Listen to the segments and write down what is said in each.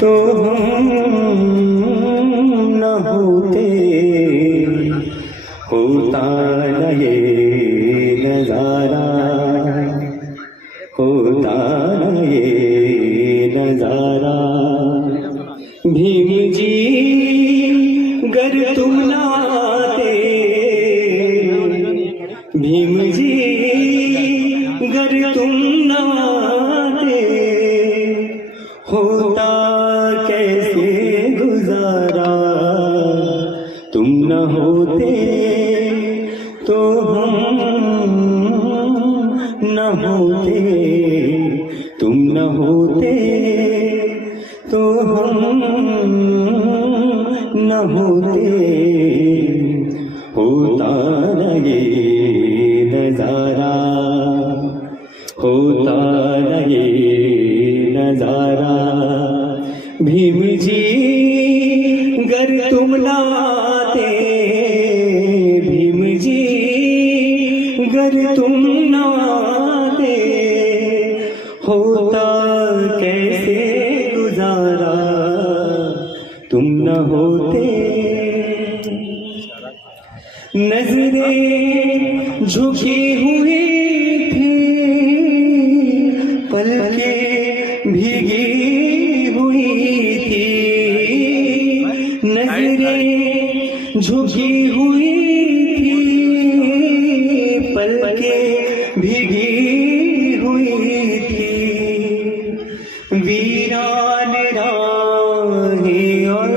तो हम न होते, होता न ये नजारा, होता न ये नजारा। भीम जी गर तुम ना आते, भीम जी गर तुम ना आते, होता कैसे गुजारा। तुम न होते तो हम न होते, तुम न होते तो हम न होते, होता न ये नजारा, होता न ये नजारा। भीम जी गर तुम ना आते, भीम जी गर तुम ना आते, होता कैसे गुजारा। तुम न होते, नजरें झुकी हुई थी, पलकें भीगी हुई थी, नजरें झुकी हुई थी, पलकें भीगी हुई थी। वीरान राहें और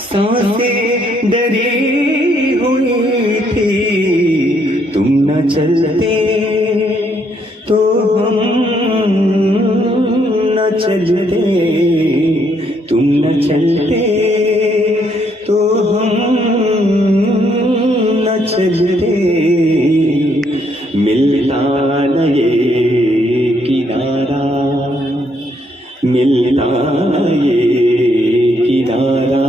सांसें डरी हुई थी। तुम न चलते तो हम न चलते, तुम न चलते तो हम न चलते। मिलता न ये किनारा, मिलता न ये किनारा।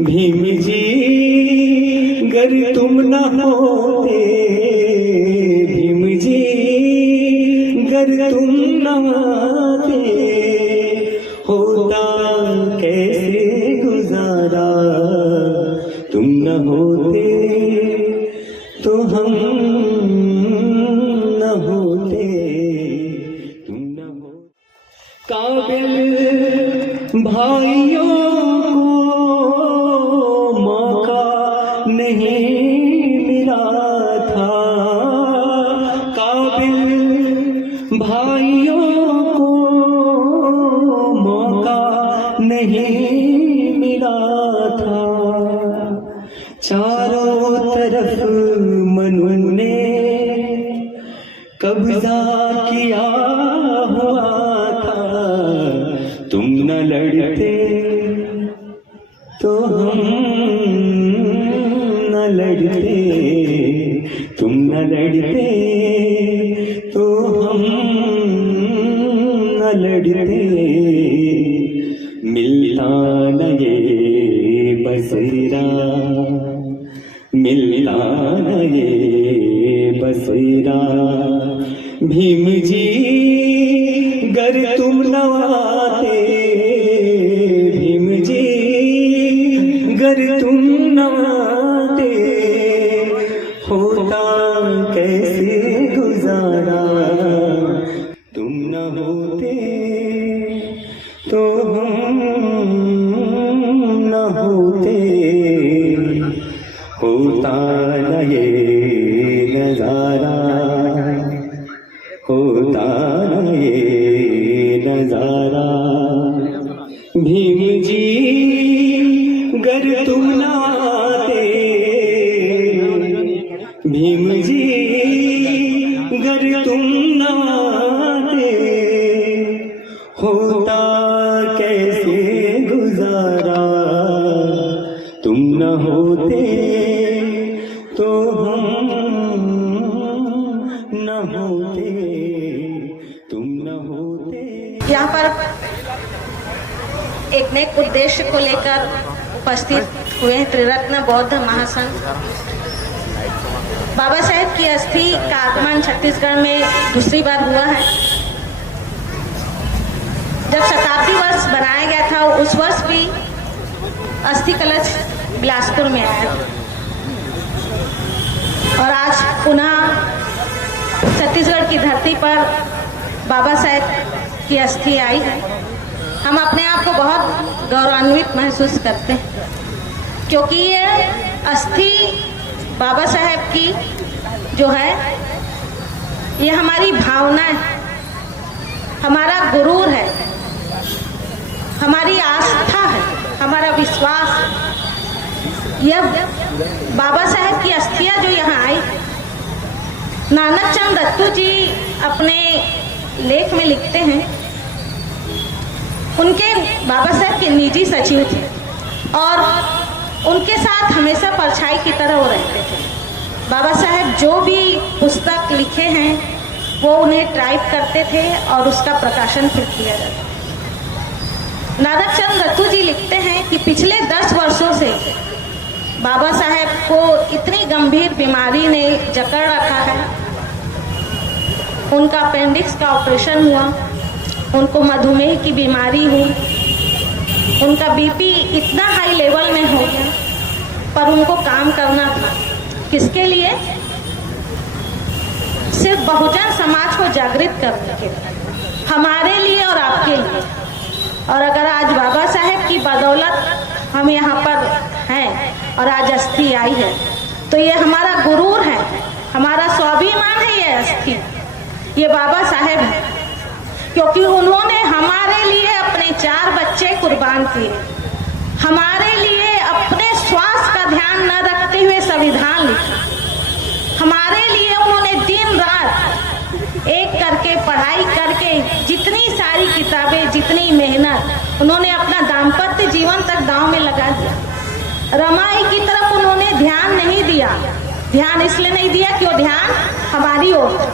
भीम जी गर तुम न होते, भीम जी गर तुम न आते, होता कैसे गुजारा। तुम न होते तो हम न होते, तुम न होते। काबिल भाइयों को मौका नहीं मिला था, काबिल भाइयों को मौका नहीं मिला था। चारों तरफ मनु ने कब्जा किया हुआ था। तुम न लड़ते तो हम न लड़ते, तुम न लड़ते तो हम न लड़ते। मिलता न ये बसेरा, मिलता न ये बसेरा। भीम जी गर तुम न आते, भीम जी गर तुम न आते, होता कैसे गुजारा। तुम न होते तो हम न होते, होता न ये नजारा, होता न ये नजारा। भीम जी गर तुम न आते, भीम जी गर तुम न आते, होता कैसे गुजारा। तुम न होते तो हम न होते, तुम न होते। यहाँ पर एक नेक उद्देश्य को लेकर उपस्थित हुए हैं त्रिरत्न बौद्ध महासंघ। बाबा साहेब की अस्थि का आगमन छत्तीसगढ़ में दूसरी बार हुआ है। बनाया गया था उस वर्ष भी अस्थि कलश बिलासपुर में आया और आज पुनः छत्तीसगढ़ की धरती पर बाबा साहेब की अस्थि आई है। हम अपने आप को बहुत गौरवान्वित महसूस करते हैं क्योंकि ये अस्थि बाबा साहेब की जो है ये हमारी भावना है, हमारा गुरूर है, हमारी आस्था है, हमारा विश्वास। यह बाबा साहेब की अस्थियां जो यहाँ आई, नानक चंद दत्तू जी अपने लेख में लिखते हैं, उनके बाबा साहेब के निजी सचिव थे और उनके साथ हमेशा परछाई की तरह वो रहते थे। बाबा साहेब जो भी पुस्तक लिखे हैं वो उन्हें टाइप करते थे और उसका प्रकाशन फिर किया जाता। नानक चंद दत्तू जी लिखते हैं कि पिछले 10 वर्षों से बाबा साहेब को इतनी गंभीर बीमारी ने जकड़ रखा है। उनका अपेंडिक्स का ऑपरेशन हुआ, उनको मधुमेह की बीमारी हुई, उनका बीपी इतना हाई लेवल में हो गया, पर उनको काम करना था। किसके लिए? सिर्फ बहुजन समाज को जागृत करने के लिए, हमारे लिए और आपके लिए। और अगर आज बाबा साहेब की बदौलत हम यहाँ पर हैं और आज अस्थि आई है तो ये हमारा गुरूर है, हमारा स्वाभिमान है। ये अस्थि ये बाबा साहेब है क्योंकि उन्होंने हमारे लिए अपने 4 बच्चे कुर्बान किए, हमारे लिए अपने स्वास्थ्य का ध्यान न रखते हुए संविधान लिखा, हमारे लिए उन्होंने दिन रात एक करके पढ़ाई करके जितनी सारी किताबें, जितनी मेहनत, उन्होंने अपना दाम्पत्य जीवन तक दांव में लगा दिया। रमाई की तरफ उन्होंने ध्यान नहीं दिया। ध्यान इसलिए नहीं दिया कि वो ध्यान हमारी ओर था।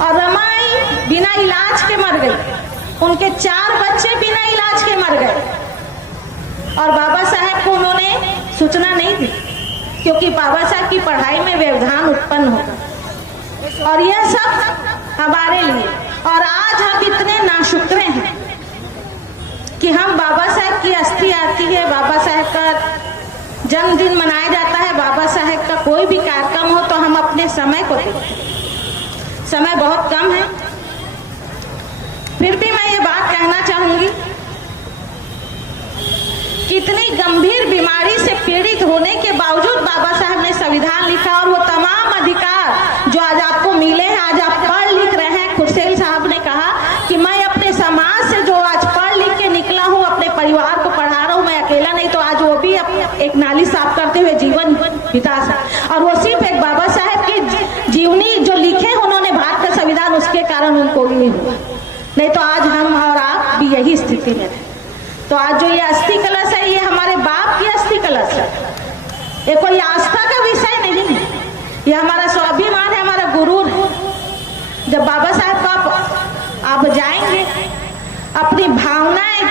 और रमाई बिना इलाज के मर गई, उनके 4 बच्चे बिना इलाज के मर गए और बाबा साहेब को उन्होंने सूचना नहीं दी क्योंकि बाबा साहब की पढ़ाई में व्यवधान उत्पन्न होगा। और यह सब हमारे लिए। और आज हम इतने नाशुक्रे हैं कि हम बाबा साहेब की अस्थि आती है, बाबा साहेब का जन्मदिन मनाया जाता है, बाबा साहेब का कोई भी कार्यक्रम हो तो हम अपने समय को देखते हैं। समय बहुत कम है। फिर भी मैं ये बात कहना चाहूंगी कि इतनी गंभीर बीमारी से पीड़ित होने के बावजूद बाबा साहब ने संविधान लिखा और वो तमाम अधिकार जो आज आपको मिले हैं, आज आप पढ़ लिख रहे हैं। खुर्सेल साहब ने कहा कि मैं अपने समाज से जो आज पढ़ लिख के निकला हूँ, अपने परिवार को पढ़ा रहा हूँ, मैं अकेला नहीं तो आज वो भी एक नाली साफ करते हुए जीवन बिता सकते। और वो सिर्फ एक बाबा साहेब की जीवनी जो लिखे उन्होंने भारत का संविधान, उसके कारण उनको भी नहीं हुआ, नहीं तो आज हम और आप भी यही स्थिति में थे। तो आज जो ये अस्थि कलश है, ये हमारे बाप की अस्थि कलश है। ये कोई आस्था का विषय नहीं है, ये हमारा स्वाभिमान है, हमारा गुरूर है। जब बाबा साहब को आप जाएंगे, अपनी भावनाएं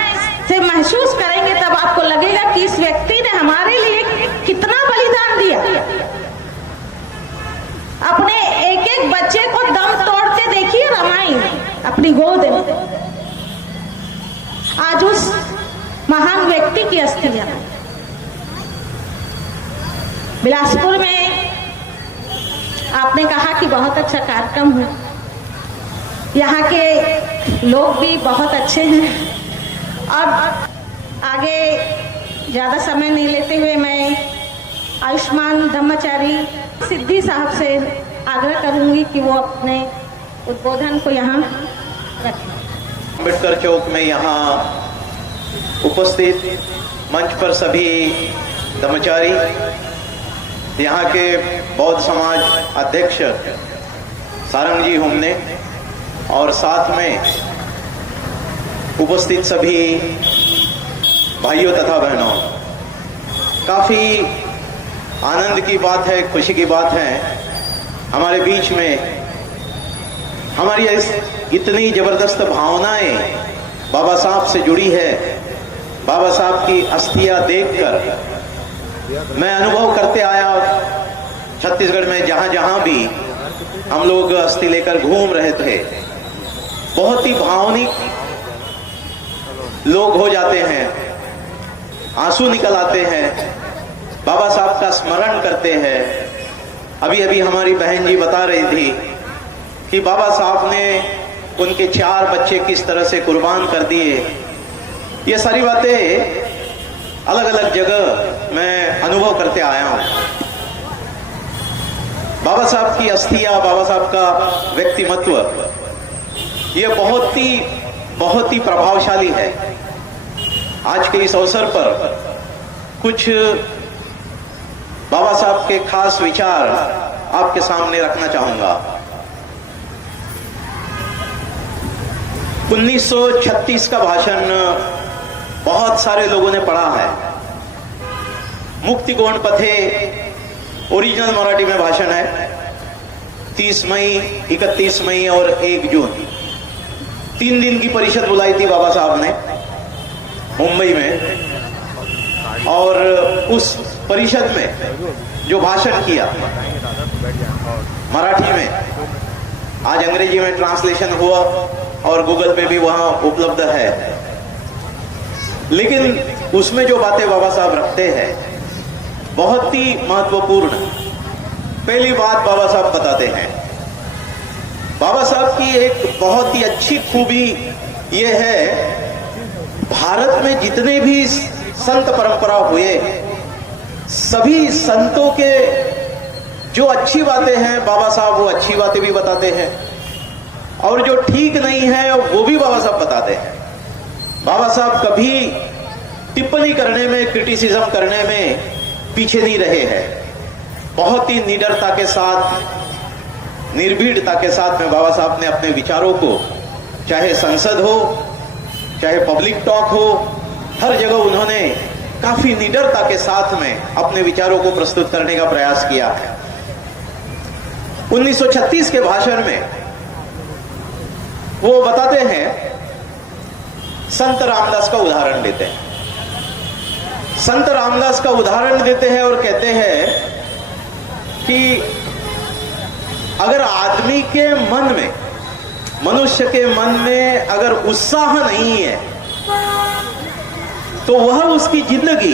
से महसूस करेंगे, तब आपको लगेगा कि इस व्यक्ति ने हमारे लिए कितना बलिदान दिया। अपने एक बच्चे को दम तोड़ते देखिए रमाई अपनी गोद में। आज उस महान व्यक्ति की अस्थियां बिलासपुर में, आपने कहा कि बहुत अच्छा कार्यक्रम हुआ, यहाँ के लोग भी बहुत अच्छे हैं। अब आगे ज़्यादा समय नहीं लेते हुए मैं आयुष्मान ब्रह्मचारी सिद्धि साहब से आग्रह करूंगी कि वो अपने उद्बोधन को यहाँ रखें। अम्बेडकर चौक में यहाँ उपस्थित मंच पर सभी ब्रह्मचारी, यहाँ के बौद्ध समाज अध्यक्ष सारंग जी हमने और साथ में उपस्थित सभी भाइयों तथा बहनों, काफ़ी आनंद की बात है, खुशी की बात है हमारे बीच में हमारी इतनी ज़बरदस्त भावनाएं बाबा साहब से जुड़ी है। बाबा साहब की अस्थियां देखकर मैं अनुभव करते आया, छत्तीसगढ़ में जहाँ जहाँ भी हम लोग अस्थि लेकर घूम रहे थे, बहुत ही भावनिक लोग हो जाते हैं, आंसू निकल आते हैं, बाबा साहब का स्मरण करते हैं। अभी अभी हमारी बहन जी बता रही थी कि बाबा साहब ने उनके 4 बच्चे किस तरह से कुर्बान कर दिए। ये सारी बातें अलग अलग जगह मैं अनुभव करते आया हूं। बाबा साहब की अस्थियां, बाबा साहब का व्यक्तिमत्व ये बहुत ही प्रभावशाली है। आज के इस अवसर पर कुछ बाबा साहब के खास विचार आपके सामने रखना चाहूंगा। 1936 का भाषण बहुत सारे लोगों ने पढ़ा है। मुक्ति कोण पथे ओरिजिनल मराठी में भाषण है। 30 मई, 31 मई और 1 जून 3 दिन की परिषद बुलाई थी बाबा साहब ने मुंबई में, और उस परिषद में जो भाषण किया मराठी में, आज अंग्रेजी में ट्रांसलेशन हुआ और गूगल पे भी वहां उपलब्ध है, लेकिन उसमें जो बातें बाबा साहब रखते हैं बहुत ही महत्वपूर्ण। पहली बात बाबा साहब बताते हैं, बाबा साहब की एक बहुत ही अच्छी खूबी यह है, भारत में जितने भी संत परंपरा हुए सभी संतों के जो अच्छी बातें हैं बाबा साहब वो अच्छी बातें भी बताते हैं, और जो ठीक नहीं है वो भी बाबा साहब बताते हैं। बाबा साहब कभी टिप्पणी करने में, क्रिटिसिज्म करने में पीछे नहीं रहे हैं। बहुत ही निडरता के साथ, निर्भीड़ता के साथ में बाबा साहब ने अपने विचारों को, चाहे संसद हो, चाहे पब्लिक टॉक हो, हर जगह उन्होंने काफी निडरता के साथ में अपने विचारों को प्रस्तुत करने का प्रयास किया है। 1936 के भाषण में वो बताते हैं, संत रामदास का उदाहरण देते हैं। संत रामदास का उदाहरण देते हैं और कहते हैं कि अगर आदमी के मन में, मनुष्य के मन में अगर उत्साह नहीं है तो वह उसकी जिंदगी,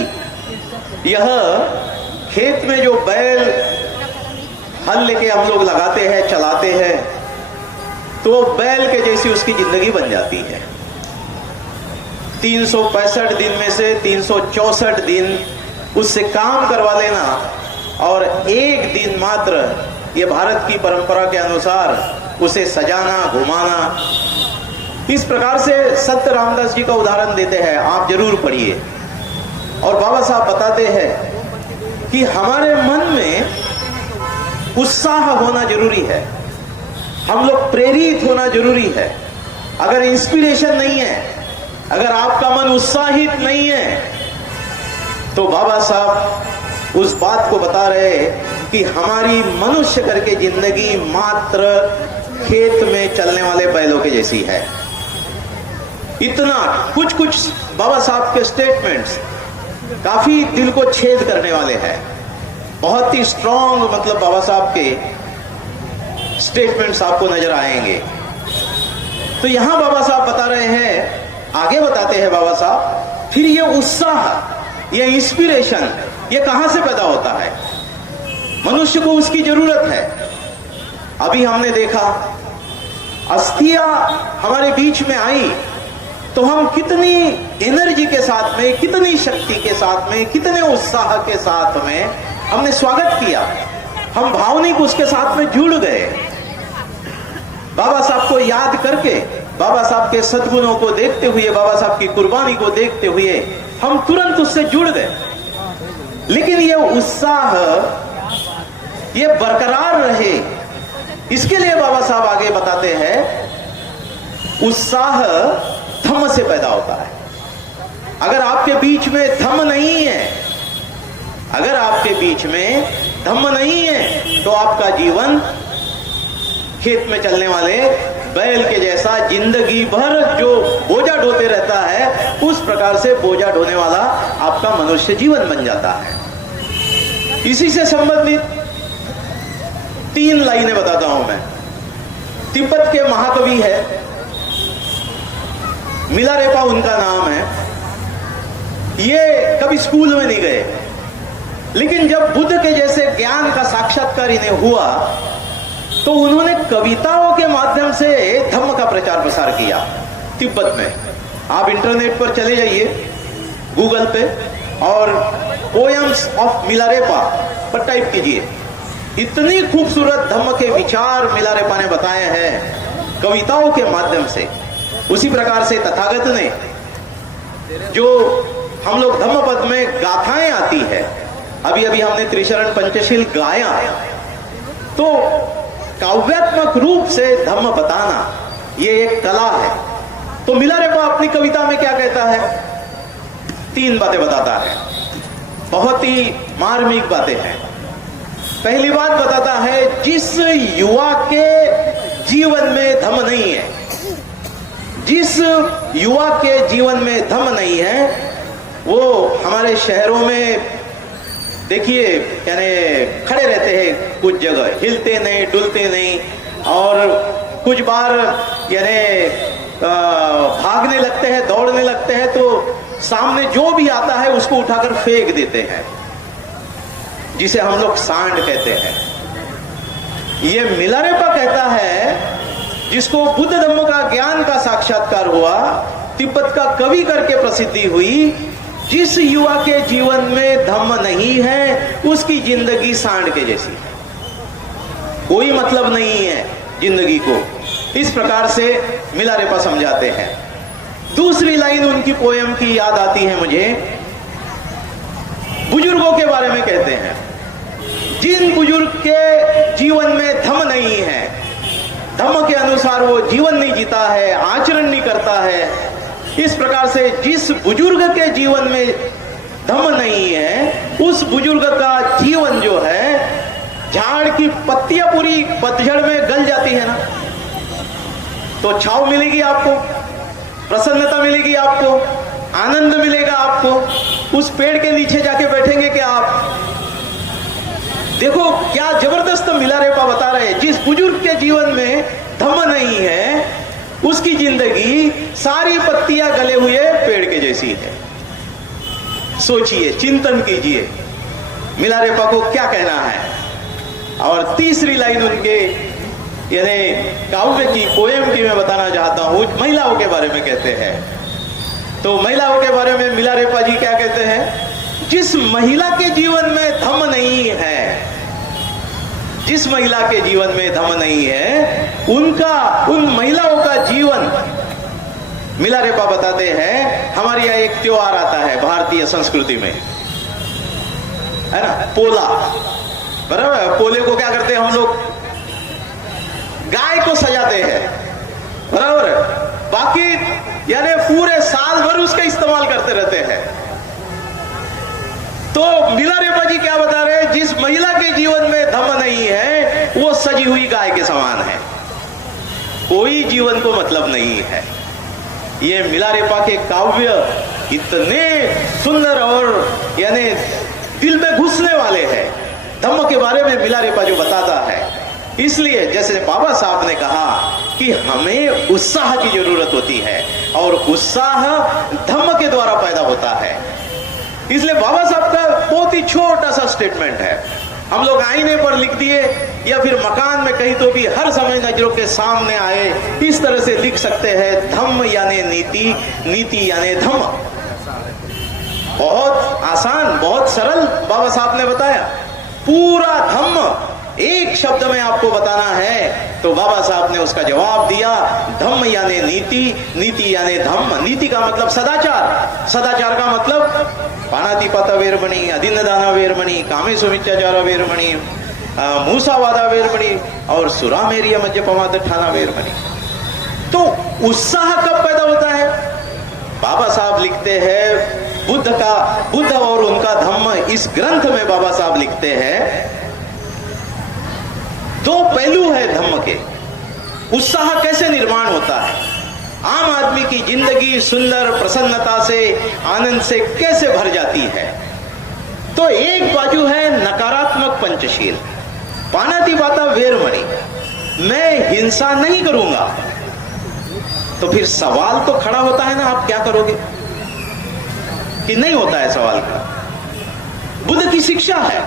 यह खेत में जो बैल हल लेके हम लोग लगाते हैं, चलाते हैं, तो बैल के जैसी उसकी जिंदगी बन जाती है। 365 दिन में से 364 दिन उससे काम करवा लेना और 1 दिन मात्र ये भारत की परंपरा के अनुसार उसे सजाना, घुमाना। इस प्रकार से संत रामदास जी का उदाहरण देते हैं, आप जरूर पढ़िए। और बाबा साहब बताते हैं कि हमारे मन में उत्साह होना जरूरी है, हम लोग प्रेरित होना जरूरी है। अगर इंस्पिरेशन नहीं है, अगर आपका मन उत्साहित नहीं है, तो बाबा साहब उस बात को बता रहे कि हमारी मनुष्य करके जिंदगी मात्र खेत में चलने वाले बैलों के जैसी है। इतना कुछ बाबा साहब के स्टेटमेंट्स काफी दिल को छेद करने वाले हैं। बहुत ही स्ट्रॉन्ग, मतलब बाबा साहब के स्टेटमेंट्स आपको नजर आएंगे। तो यहां बाबा साहब बता रहे हैं, आगे बताते हैं बाबा साहब, फिर ये उत्साह, ये इंस्पिरेशन, ये कहां से पैदा होता है? मनुष्य को उसकी जरूरत है। अभी हमने देखा अस्थियां हमारे बीच में आई तो हम कितनी एनर्जी के साथ में, कितनी शक्ति के साथ में, कितने उत्साह के साथ में हमने स्वागत किया। हम भावनिक उसके साथ में जुड़ गए। बाबा साहब को याद करके, बाबा साहब के सद्गुणों को देखते हुए, बाबा साहब की कुर्बानी को देखते हुए हम तुरंत उससे जुड़ गए। लेकिन ये उत्साह ये बरकरार रहे, इसके लिए बाबा साहब आगे बताते हैं, उत्साह धम्म से पैदा होता है। अगर आपके बीच में धम्म नहीं है, अगर आपके बीच में धम्म नहीं है, तो आपका जीवन खेत में चलने वाले बैल के जैसा जिंदगी भर जो बोझा ढोते रहता है, उस प्रकार से बोझा ढोने वाला आपका मनुष्य जीवन बन जाता है। इसी से संबंधित 3 लाइनें बताता हूं मैं। तिब्बत के महाकवि है, मिलारेपा उनका नाम है। ये कभी स्कूल में नहीं गए, लेकिन जब बुद्ध के जैसे ज्ञान का साक्षात्कार इन्हें हुआ तो उन्होंने कविताओं के माध्यम से धम्म का प्रचार प्रसार किया तिब्बत में। आप इंटरनेट पर चले जाइए गूगल पे और पोएम्स ऑफ मिलारेपा पर टाइप कीजिए। इतनी खूबसूरत धम्म के विचार मिलारेपा ने बताए हैं कविताओं के माध्यम से। उसी प्रकार से तथागत ने जो हम लोग धम्म पद में गाथाएं आती है, अभी अभी हमने त्रिशरण पंचशील गाया, तो काव्यात्मक रूप से धम्म बताना ये एक कला है। तो मिलारेपा अपनी कविता में क्या कहता है? 3 बातें बताता है, बहुत ही मार्मिक बातें हैं। पहली बात बताता है, जिस युवा के जीवन में धम्म नहीं है, जिस युवा के जीवन में धम्म नहीं है, वो हमारे शहरों में देखिए यानी खड़े रहते हैं कुछ जगह, हिलते नहीं डुलते नहीं, और कुछ बार यानी भागने लगते हैं, दौड़ने लगते हैं, तो सामने जो भी आता है उसको उठाकर फेंक देते हैं, जिसे हम लोग सांड कहते हैं। ये मिलारेपा कहता है, जिसको बुद्ध धम्म का ज्ञान का साक्षात्कार हुआ, तिब्बत का कवि करके प्रसिद्धि हुई, जिस युवा के जीवन में धम्म नहीं है उसकी जिंदगी सांड के जैसी है, कोई मतलब नहीं है जिंदगी को। इस प्रकार से मिलारेपा समझाते हैं। दूसरी लाइन उनकी पोयम की याद आती है मुझे, बुजुर्गों के बारे में कहते हैं, जिन बुजुर्ग के जीवन में धम्म नहीं है, धम्म के अनुसार वो जीवन नहीं जीता है, आचरण नहीं करता है, इस प्रकार से जिस बुजुर्ग के जीवन में धम्म नहीं है, उस बुजुर्ग का जीवन जो है, झाड़ की पत्तियां पूरी पतझड़ में गल जाती है ना, तो छाव मिलेगी आपको, प्रसन्नता मिलेगी आपको, आनंद मिलेगा आपको। उस पेड़ के नीचे जाके बैठेंगे क्या आप? देखो क्या जबरदस्त मिलारेपा बता रहे हैं, जिस बुजुर्ग के जीवन में धम्म नहीं है उसकी जिंदगी सारी पत्तियां गले हुए पेड़ के जैसी है। सोचिए, चिंतन कीजिए मिलारेपा को क्या कहना है। और तीसरी लाइन उनके यानी काव्य की, पोएम की मैं बताना चाहता हूं, महिलाओं के बारे में कहते हैं। तो महिलाओं के बारे में मिलारेपा जी क्या कहते हैं? जिस महिला के जीवन में धम्म नहीं है, जिस महिला के जीवन में धम्म नहीं है, उन महिलाओं का जीवन, मिलारेपा बताते हैं, हमारे यहाँ एक त्योहार आता है भारतीय संस्कृति में, है ना, पोला, बराबर। पोले को क्या करते हैं हम लोग? गाय को सजाते हैं, बराबर। बाकी यानी पूरे साल भर उसका इस्तेमाल करते रहते हैं। तो मिलारेपा जी क्या बता रहे हैं? जिस महिला के जीवन में धम्म नहीं है वो सजी हुई गाय के समान है, कोई जीवन को मतलब नहीं है। ये मिलारेपा के काव्य इतने सुंदर और यानी दिल में घुसने वाले हैं। धम्म के बारे में मिलारेपा जो बताता है, इसलिए जैसे बाबा साहब ने कहा कि हमें उत्साह की जरूरत होती है, और उत्साह धम्म के द्वारा पैदा होता है। इसलिए बाबा साहब का बहुत ही छोटा सा स्टेटमेंट है, हम लोग आईने पर लिख दिए या फिर मकान में कहीं तो भी हर समय नजरों के सामने आए, इस तरह से लिख सकते हैं, धम्म यानी नीति, नीति यानी धम्म। बहुत आसान, बहुत सरल बाबा साहब ने बताया। पूरा धम्म एक शब्द में आपको बताना है तो बाबा साहब ने उसका जवाब दिया, धम्म यानी नीति, नीति यानी धम्म। नीति का मतलब सदाचार, सदाचार का मतलब पानातिपाता वेरमणि, अदिन्नदाना वेरमणि, कामेषु मिथ्याचार वेरमणि, मूसावादा वेरमणि और सुरामेरिय मज्जपमाद ठाना वेरमणि। तो उत्साह कब पैदा होता है? बाबा साहब लिखते हैं, बुद्ध और उनका धम्म, इस ग्रंथ में बाबा साहब लिखते हैं, 2 पहलू है धम्म के। उत्साह कैसे निर्माण होता है? आम आदमी की जिंदगी सुंदर प्रसन्नता से, आनंद से कैसे भर जाती है? तो एक बाजू है नकारात्मक पंचशील, पानातिपाता वेरमणि, मैं हिंसा नहीं करूंगा। तो फिर सवाल तो खड़ा होता है ना, आप क्या करोगे? कि नहीं होता है सवाल का। बुद्ध की शिक्षा है।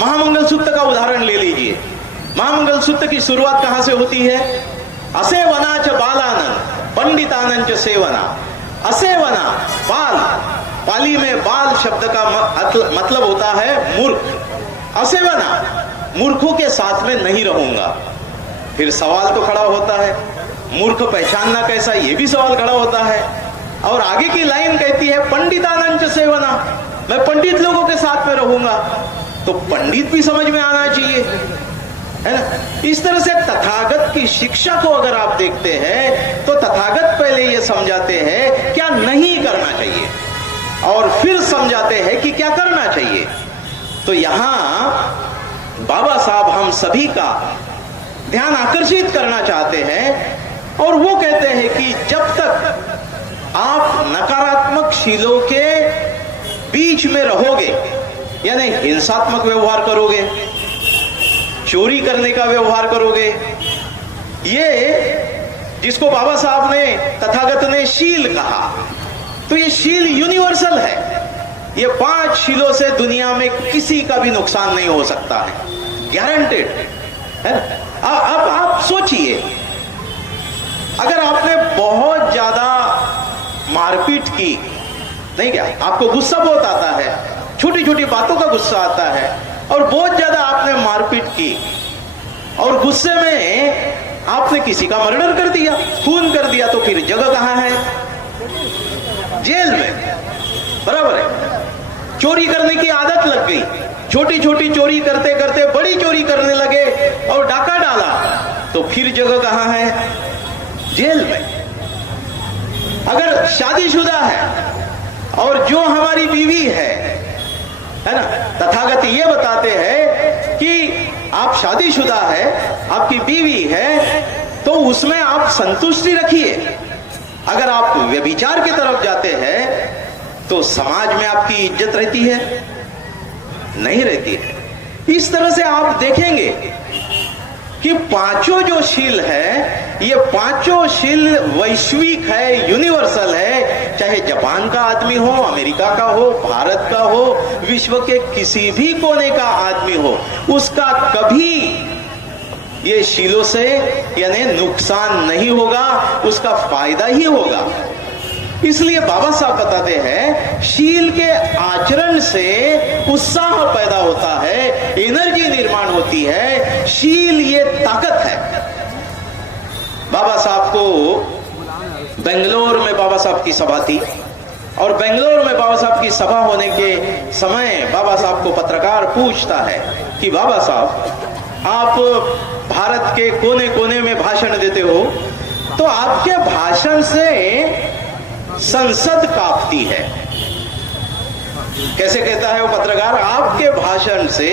महामंगल सूत्र का उदाहरण ले लीजिए। महामंगल सूत्र की शुरुआत कहां से होती है? असेवना च बालानन पंडितानन च सेवना। असेवना, बाल, पाली में बाल शब्द का मतलब होता है मूर्ख। असेवना, मूर्खों के साथ में नहीं रहूंगा। फिर सवाल तो खड़ा होता है, मूर्ख पहचानना कैसा, ये भी सवाल खड़ा होता है। और आगे की लाइन कहती है पंडितानंच सेवना, मैं पंडित लोगों के साथ में रहूंगा। तो पंडित भी समझ में आना चाहिए, है ना। इस तरह से तथागत की शिक्षा को अगर आप देखते हैं तो तथागत पहले ये समझाते हैं क्या नहीं करना चाहिए और फिर समझाते हैं कि क्या करना चाहिए। तो यहां बाबा साहब हम सभी का ध्यान आकर्षित करना चाहते हैं और वो कहते हैं कि जब तक आप नकारात्मक शीलों के बीच में रहोगे, यानी हिंसात्मक व्यवहार करोगे, चोरी करने का व्यवहार करोगे, ये जिसको बाबा साहब ने, तथागत ने शील कहा, तो ये शील यूनिवर्सल है। ये 5 शीलों से दुनिया में किसी का भी नुकसान नहीं हो सकता है, गारंटेड है। अब आप सोचिए, अगर आपने बहुत ज्यादा मारपीट की, नहीं क्या, आपको गुस्सा बहुत आता है, छोटी छोटी बातों का गुस्सा आता है, और बहुत ज्यादा आपने मारपीट की और गुस्से में आपने किसी का मर्डर कर दिया, खून कर दिया, तो फिर जगह कहां है? जेल में, बराबर है। चोरी करने की आदत लग गई, छोटी छोटी चोरी करते करते बड़ी चोरी करने लगे और डाका डाला, तो फिर जगह कहां है? जेल में। अगर शादीशुदा है और जो हमारी बीवी है ना, तथागत ये बताते हैं कि आप शादीशुदा है, आपकी बीवी है, तो उसमें आप संतुष्टि रखिए। अगर आप व्यभिचार की तरफ जाते हैं तो समाज में आपकी इज्जत रहती है? नहीं रहती है। इस तरह से आप देखेंगे कि 5 जो शील है, ये 5 शील वैश्विक है, यूनिवर्सल है। चाहे जापान का आदमी हो, अमेरिका का हो, भारत का हो, विश्व के किसी भी कोने का आदमी हो, उसका कभी ये शीलों से यानी नुकसान नहीं होगा, उसका फायदा ही होगा। इसलिए बाबा साहब बताते हैं शील के आचरण से उत्साह पैदा होता है, एनर्जी निर्माण होती है। शील ये ताकत है। बाबा साहब को बेंगलोर में बाबा साहब की सभा थी और बेंगलोर में बाबा साहब की सभा होने के समय बाबा साहब को पत्रकार पूछता है कि बाबा साहब, आप भारत के कोने कोने में भाषण देते हो, तो आपके भाषण से संसद कांपती है। कैसे कहता है वो पत्रकार? आपके भाषण से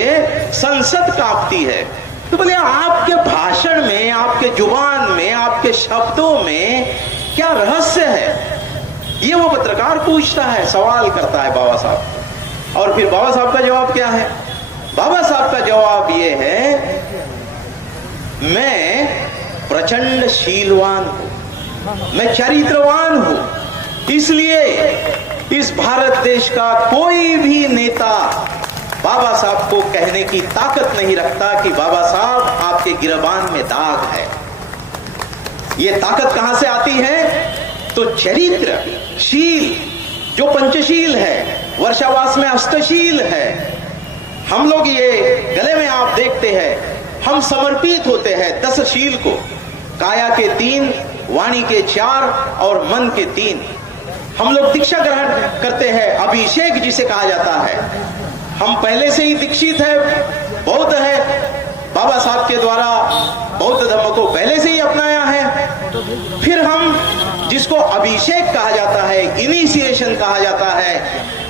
संसद कांपती है। तो बोले आपके भाषण में, आपके जुबान में, आपके शब्दों में क्या रहस्य है? ये वो पत्रकार पूछता है, सवाल करता है बाबा साहब। और फिर बाबा साहब का जवाब क्या है? बाबा साहब का जवाब ये है, मैं प्रचंड शीलवान हूं, मैं चरित्रवान हूं, इसलिए इस भारत देश का कोई भी नेता बाबा साहब को कहने की ताकत नहीं रखता कि बाबा साहब आपके गिरबान में दाग है। ये ताकत कहां से आती है? तो चरित्र, शील, जो पंचशील है, वर्षावास में अष्टशील है। हम लोग ये गले में आप देखते हैं, हम समर्पित होते हैं 10 शील को, काया के 3, वाणी के 4 और मन के 3। हम लोग दीक्षा ग्रहण करते हैं, अभिषेक जिसे कहा जाता है। हम पहले से ही दीक्षित है, बौद्ध है, बाबा साहब के द्वारा बौद्ध धर्म को पहले से ही अपनाया है। फिर हम जिसको अभिषेक कहा जाता है, इनिशिएशन कहा जाता है,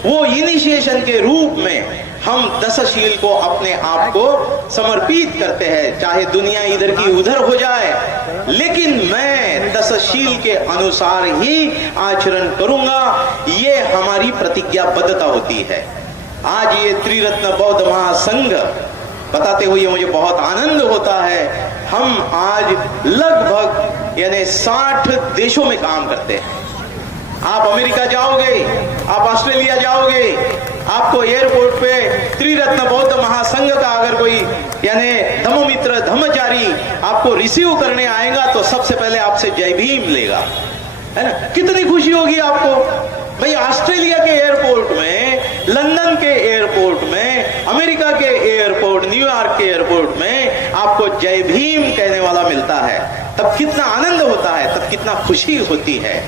वो इनिशिएशन के रूप में हम 10 शील को अपने आप को समर्पित करते हैं। चाहे दुनिया इधर की उधर हो जाए, लेकिन मैं 10 शील के अनुसार ही आचरण करूंगा, ये हमारी प्रतिज्ञाबद्धता होती है। आज ये त्रिरत्न बौद्ध महासंघ बताते हुए मुझे बहुत आनंद होता है। हम आज लगभग यानी 60 देशों में काम करते हैं। आप अमेरिका जाओगे, आप ऑस्ट्रेलिया जाओगे, आपको एयरपोर्ट पे त्रिरत्न बौद्ध महासंघ का अगर कोई यानी धम्ममित्र धम्मचारी आपको रिसीव करने आएगा तो सबसे पहले आपसे जय भीम लेगा, है ना। कितनी खुशी होगी आपको। भाई ऑस्ट्रेलिया के एयरपोर्ट में, लंदन के एयरपोर्ट में, अमेरिका के एयरपोर्ट, न्यूयॉर्क के एयरपोर्ट में आपको जय भीम कहने वाला मिलता है, तब कितना आनंद होता है, तब कितना खुशी होती है।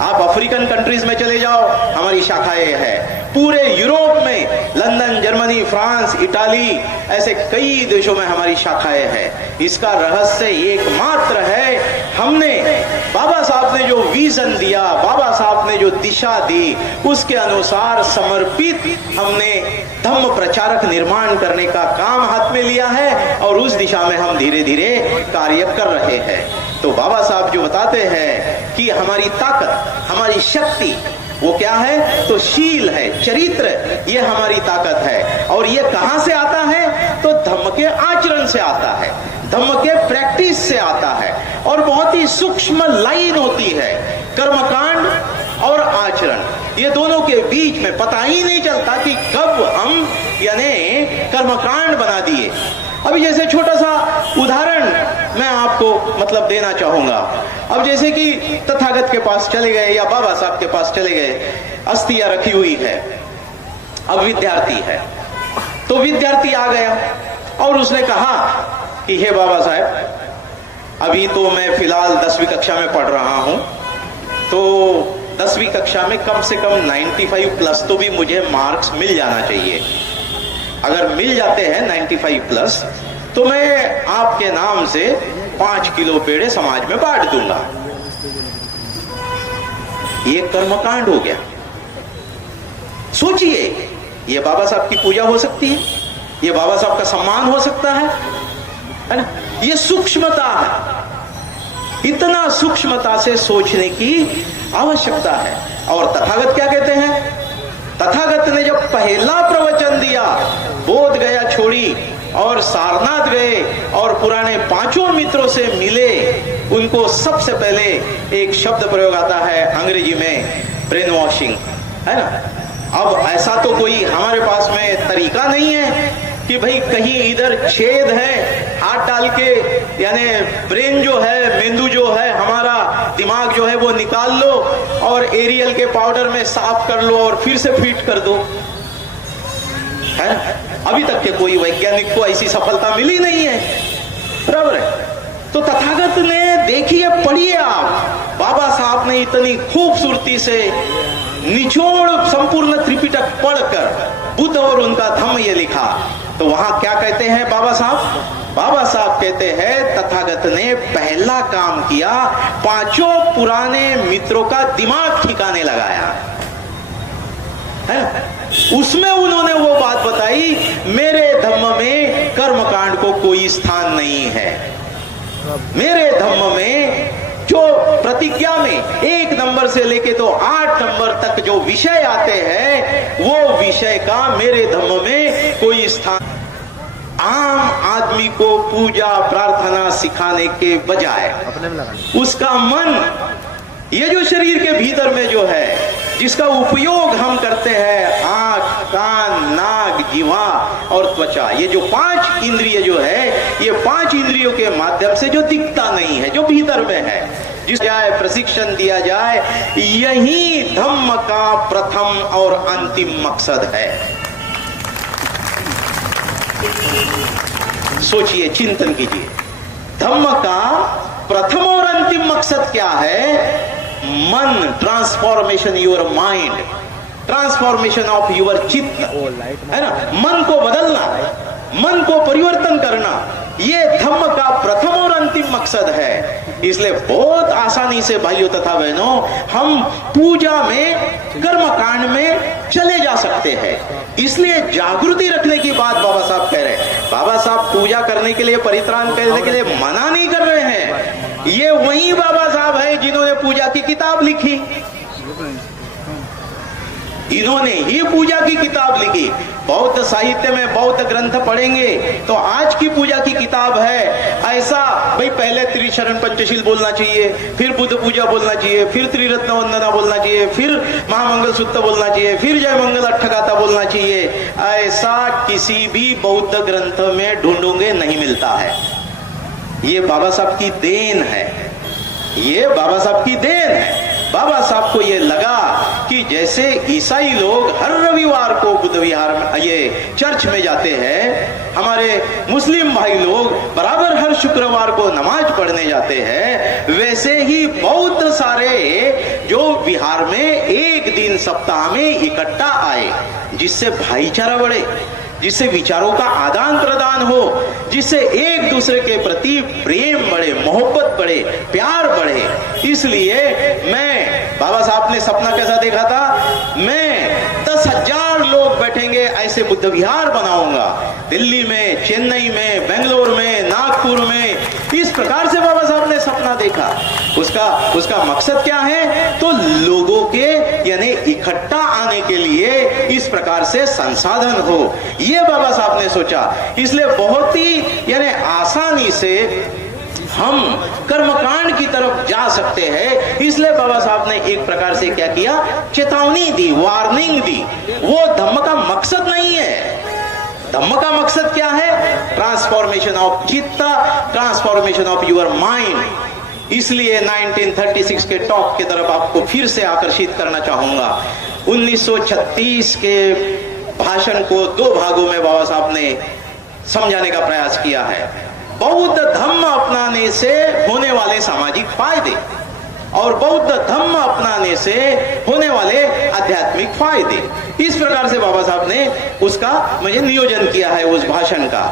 आप अफ्रीकन कंट्रीज में चले जाओ, हमारी शाखाएं हैं। पूरे यूरोप में लंदन, जर्मनी, फ्रांस, इटाली, ऐसे कई देशों में हमारी शाखाएं हैं। इसका रहस्य एकमात्र है, हमने बाबा साहब ने जो विजन दिया, बाबा साहब ने जो दिशा दी, उसके अनुसार समर्पित हमने धम्म प्रचारक निर्माण करने का काम हाथ में लिया है और उस दिशा में हम धीरे धीरे कार्य कर रहे हैं। तो बाबा साहब जो बताते हैं कि हमारी ताकत, हमारी शक्ति वो क्या है, तो शील है, चरित्र, ये हमारी ताकत है। और ये कहां से आता है, तो धम्म के आचरण से आता है, धम्म के प्रैक्टिस से आता है। और बहुत ही सूक्ष्म लाइन होती है, कर्मकांड और आचरण, ये दोनों के बीच में पता ही नहीं चलता कि कब हम यानी कर्मकांड बना दिए। अभी जैसे छोटा सा उदाहरण मैं आपको मतलब देना चाहूंगा। अब जैसे कि तथागत के पास चले गए या बाबा साहब के पास चले गए, अस्थियां रखी हुई है, अब विद्यार्थी है, तो विद्यार्थी आ गया और उसने कहा कि हे बाबा साहब, अभी तो मैं फिलहाल 10वीं कक्षा में पढ़ रहा हूं, तो 10वीं कक्षा में कम से कम 95 प्लस तो भी मुझे मार्क्स मिल जाना चाहिए। अगर मिल जाते हैं 95 प्लस तो मैं आपके नाम से 5 किलो पेड़े समाज में बांट दूंगा। ये कर्मकांड हो गया। सोचिए, ये बाबा साहब की पूजा हो सकती है, ये बाबा साहब का सम्मान हो सकता है ना। ये सूक्ष्मता है, इतना सूक्ष्मता से सोचने की आवश्यकता है। और तथागत क्या कहते हैं, तथागत ने जब पहला प्रवचन दिया, बोध गया छोड़ी और सारनाथ गए और पुराने 5 मित्रों से मिले, उनको सबसे पहले एक शब्द प्रयोग आता है अंग्रेजी में, ब्रेन वॉशिंग, है ना। अब ऐसा तो कोई हमारे पास में तरीका नहीं है कि भाई कहीं इधर छेद है, हाथ डाल के यानी ब्रेन जो है, मेंदू जो है, हमारा दिमाग जो है वो निकाल लो और एरियल के पाउडर में साफ कर लो और फिर से फिट कर दो, है। अभी तक के कोई वैज्ञानिक को ऐसी सफलता मिली नहीं है, बराबर है। तो तथागत ने, देखिए, पढ़िए आप, बाबा साहब ने इतनी खूबसूरती से निचोड़ संपूर्ण त्रिपिटक पढ़कर बुद्ध और उनका धम्म ये लिखा। तो वहां क्या कहते हैं बाबा साहब, बाबा साहब कहते हैं तथागत ने पहला काम किया, 5 पुराने मित्रों का दिमाग ठिकाने लगाया, है। उसमें उन्होंने वो बात बताई, मेरे धम्म में कर्मकांड को कोई स्थान नहीं है। मेरे धम्म में जो प्रतिज्ञा में 1 नंबर से लेके तो 8 नंबर तक जो विषय आते हैं, वो विषय का मेरे धम्म में कोई स्थान। आम आदमी को पूजा प्रार्थना सिखाने के बजाय उसका मन, ये जो शरीर के भीतर में जो है, जिसका उपयोग हम करते हैं, आंख, कान, नाक, जीवा और त्वचा, ये जो 5 इंद्रिय जो है, ये 5 इंद्रियों के माध्यम से जो दिखता नहीं है, जो भीतर में है, जिस जाए प्रशिक्षण दिया जाए, यही धम्म का प्रथम और अंतिम मकसद है। सोचिए, चिंतन कीजिए, धम्म का प्रथम और अंतिम मकसद क्या है? मन, transformation your mind, transformation of your चित्त, है ना। मन को बदलना, मन को परिवर्तन करना, ये धम्म का प्रथम और अंतिम मकसद है। इसलिए बहुत आसानी से भाइयों तथा बहनों, हम पूजा में, कर्मकांड में चले जा सकते हैं। इसलिए जागृति रखने की बात बाबा साहब कह रहे हैं। बाबा साहब पूजा करने के लिए, परित्राण करने के लिए मना नहीं कर रहे हैं। ये वही बाबा साहब है जिन्होंने पूजा की किताब लिखी, इन्होंने ही पूजा की किताब लिखी। बौद्ध साहित्य में बौद्ध ग्रंथ पढ़ेंगे तो आज की पूजा की किताब है ऐसा भाई, पहले त्रिशरण पंचशील बोलना चाहिए, फिर बुद्ध पूजा बोलना चाहिए, फिर त्रिरत्न वंदना बोलना चाहिए, फिर महामंगल सूत्र बोलना चाहिए, फिर जय मंगल अट्ठगाथा बोलना चाहिए। ऐसा किसी भी बौद्ध ग्रंथ में ढूंढोगे नहीं मिलता है। ये बाबा साहब की देन है, ये बाबा साहब की देन है। बाबा साहब को ये लगा कि जैसे ईसाई लोग हर रविवार को बुद्ध विहार में, ये चर्च में जाते हैं, हमारे मुस्लिम भाई लोग बराबर हर शुक्रवार को नमाज पढ़ने जाते हैं, वैसे ही बहुत सारे जो बिहार में एक दिन सप्ताह में इकट्ठा आए, जिससे भाईचारा बढ़े, जिससे विचारों का आदान प्रदान हो, जिससे एक दूसरे के प्रति प्रेम बढ़े, मोहब्बत बढ़े, प्यार बढ़े। इसलिए मैं, बाबा साहब ने सपना कैसा देखा था, मैं 10,000 लोग बैठेंगे ऐसे बुद्ध विहार बनाऊंगा, दिल्ली में, चेन्नई में, बेंगलोर में, नागपुर में। इस प्रकार से बाबा साहब ने सपना देखा। उसका मकसद क्या है, तो लोगों के यानी इकट्ठा आने के लिए इस प्रकार से संसाधन हो, ये बाबा साहब ने सोचा। इसलिए बहुत ही यानी आसानी से हम कर्मकांड की तरफ जा सकते हैं। इसलिए बाबा साहब ने एक प्रकार से क्या किया, चेतावनी दी, वार्निंग दी। वो धम्म का मकसद नहीं है। धम्म का मकसद क्या है, ट्रांसफॉर्मेशन ऑफ चित्त, ट्रांसफॉर्मेशन ऑफ योर माइंड। इसलिए 1936 के टॉक की तरफ आपको फिर से आकर्षित करना चाहूंगा। 1936 के भाषण को 2 भागों में बाबा साहब ने समझाने का प्रयास किया है। बौद्ध धम्म अपनाने से होने वाले सामाजिक फायदे और बौद्ध धम्म अपनाने से होने वाले आध्यात्मिक फायदे, इस प्रकार से बाबा साहब ने उसका मुझे नियोजन किया है उस भाषण का।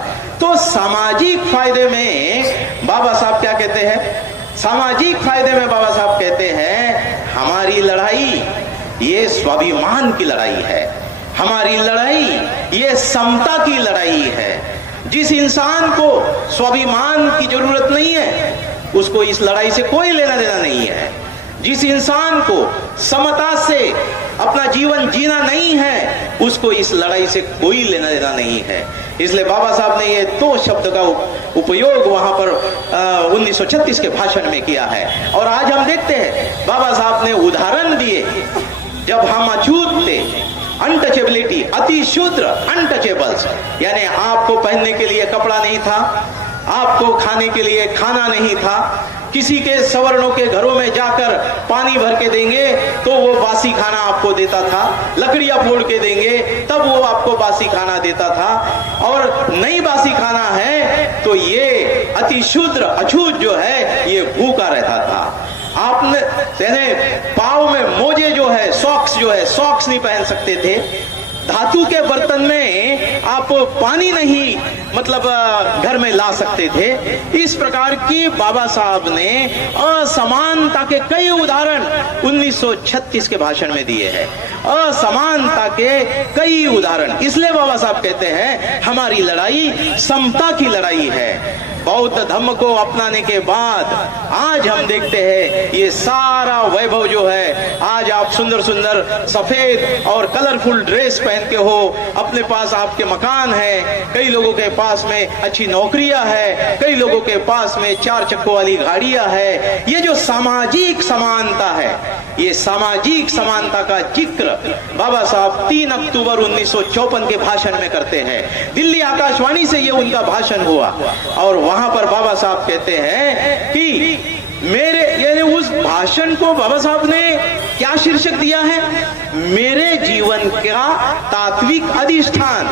तो सामाजिक फायदे में बाबा साहब क्या कहते हैं, सामाजिक फायदे में बाबा साहब कहते हैं, हमारी लड़ाई ये स्वाभिमान की लड़ाई है, हमारी लड़ाई ये समता की लड़ाई है। जिस इंसान को स्वाभिमान की जरूरत नहीं है, उसको इस लड़ाई से कोई लेना देना नहीं है। जिस इंसान को समता से अपना जीवन जीना नहीं है, उसको इस लड़ाई से कोई लेना देना नहीं है। इसलिए बाबा साहब ने ये 2 शब्द का उपयोग वहां पर 1936 के भाषण में किया है। और आज हम देखते हैं बाबा साहब ने उदाहरण दिए, जब हम अछूत थे, अनटचेबिलिटी, अति शूद्र, अनटचेबल्स, यानी आपको पहनने के लिए कपड़ा नहीं था, आपको खाने के लिए खाना नहीं था, किसी के सवर्णों के घरों में जाकर पानी भर के देंगे तो वो बासी खाना आपको देता था, लकड़ियां फोड़ के देंगे तब वो आपको बासी खाना देता था। और नहीं बासी खाना है तो ये अति शूद्र अछूत जो है ये भूखा रहता था। आपने पाँव में मोजे जो है, सॉक्स जो है, सॉक्स नहीं पहन सकते थे। धातु के बर्तन में आप पानी नहीं मतलब घर में ला सकते थे। इस प्रकार की बाबा साहब ने असमानता के कई उदाहरण 1936 के भाषण में दिए हैं, असमानता के कई उदाहरण। इसलिए बाबा साहब कहते हैं हमारी लड़ाई समता की लड़ाई है। बौद्ध धर्म को अपनाने के बाद आज हम देखते हैं ये सारा वैभव जो है, आज आप सुंदर सुंदर सफेद और कलरफुल ड्रेस पहन के हो, अपने पास आपके मकान है, कई लोगों के पास में अच्छी नौकरियां है, कई लोगों के पास में 4 चक्कों वाली गाड़ियां है। ये जो सामाजिक समानता है, ये सामाजिक समानता का जिक्र बाबा साहब 3 अक्टूबर 1954 के भाषण में करते हैं। दिल्ली आकाशवाणी से ये उनका भाषण हुआ और वहां पर बाबा साहब कहते हैं कि मेरे, यानी उस भाषण को बाबा साहब ने क्या शीर्षक दिया है, मेरे जीवन का तात्विक अधिष्ठान।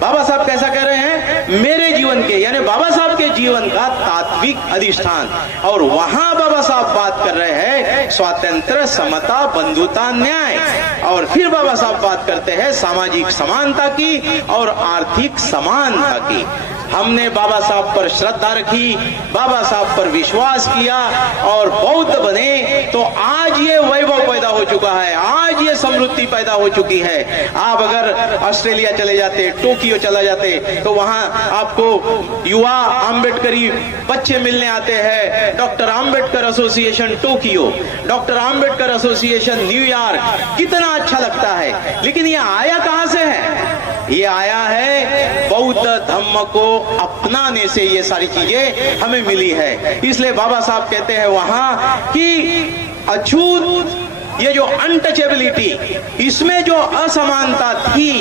बाबा साहब कैसा कह रहे हैं, मेरे जीवन के, यानी बाबा साहब के जीवन का तात्विक अधिष्ठान। और वहां बाबा साहब बात कर रहे हैं स्वातंत्र, समता, बंधुता, न्याय। और फिर बाबा साहब बात करते हैं सामाजिक समानता की और आर्थिक समानता की। हमने बाबा साहब पर श्रद्धा रखी, बाबा साहब पर विश्वास किया और बौद्ध बने, तो आज ये वैभव पैदा हो चुका है, आज ये समृद्धि पैदा हो चुकी है। आप अगर ऑस्ट्रेलिया चले जाते, टोक्यो चला जाते, तो वहां आपको युवा आम्बेडकरी बच्चे मिलने आते हैं। Doctor Ambedkar association Tokyo, doctor Ambedkar association New York, कितना अच्छा लगता है। लेकिन ये आया कहां से है? ये आया है बौद्ध धम्म को अपनाने से, ये सारी चीजें हमें मिली है। इसलिए बाबा साहब कहते हैं वहां कि अछूत, ये जो अनटचेबिलिटी, इसमें जो असमानता थी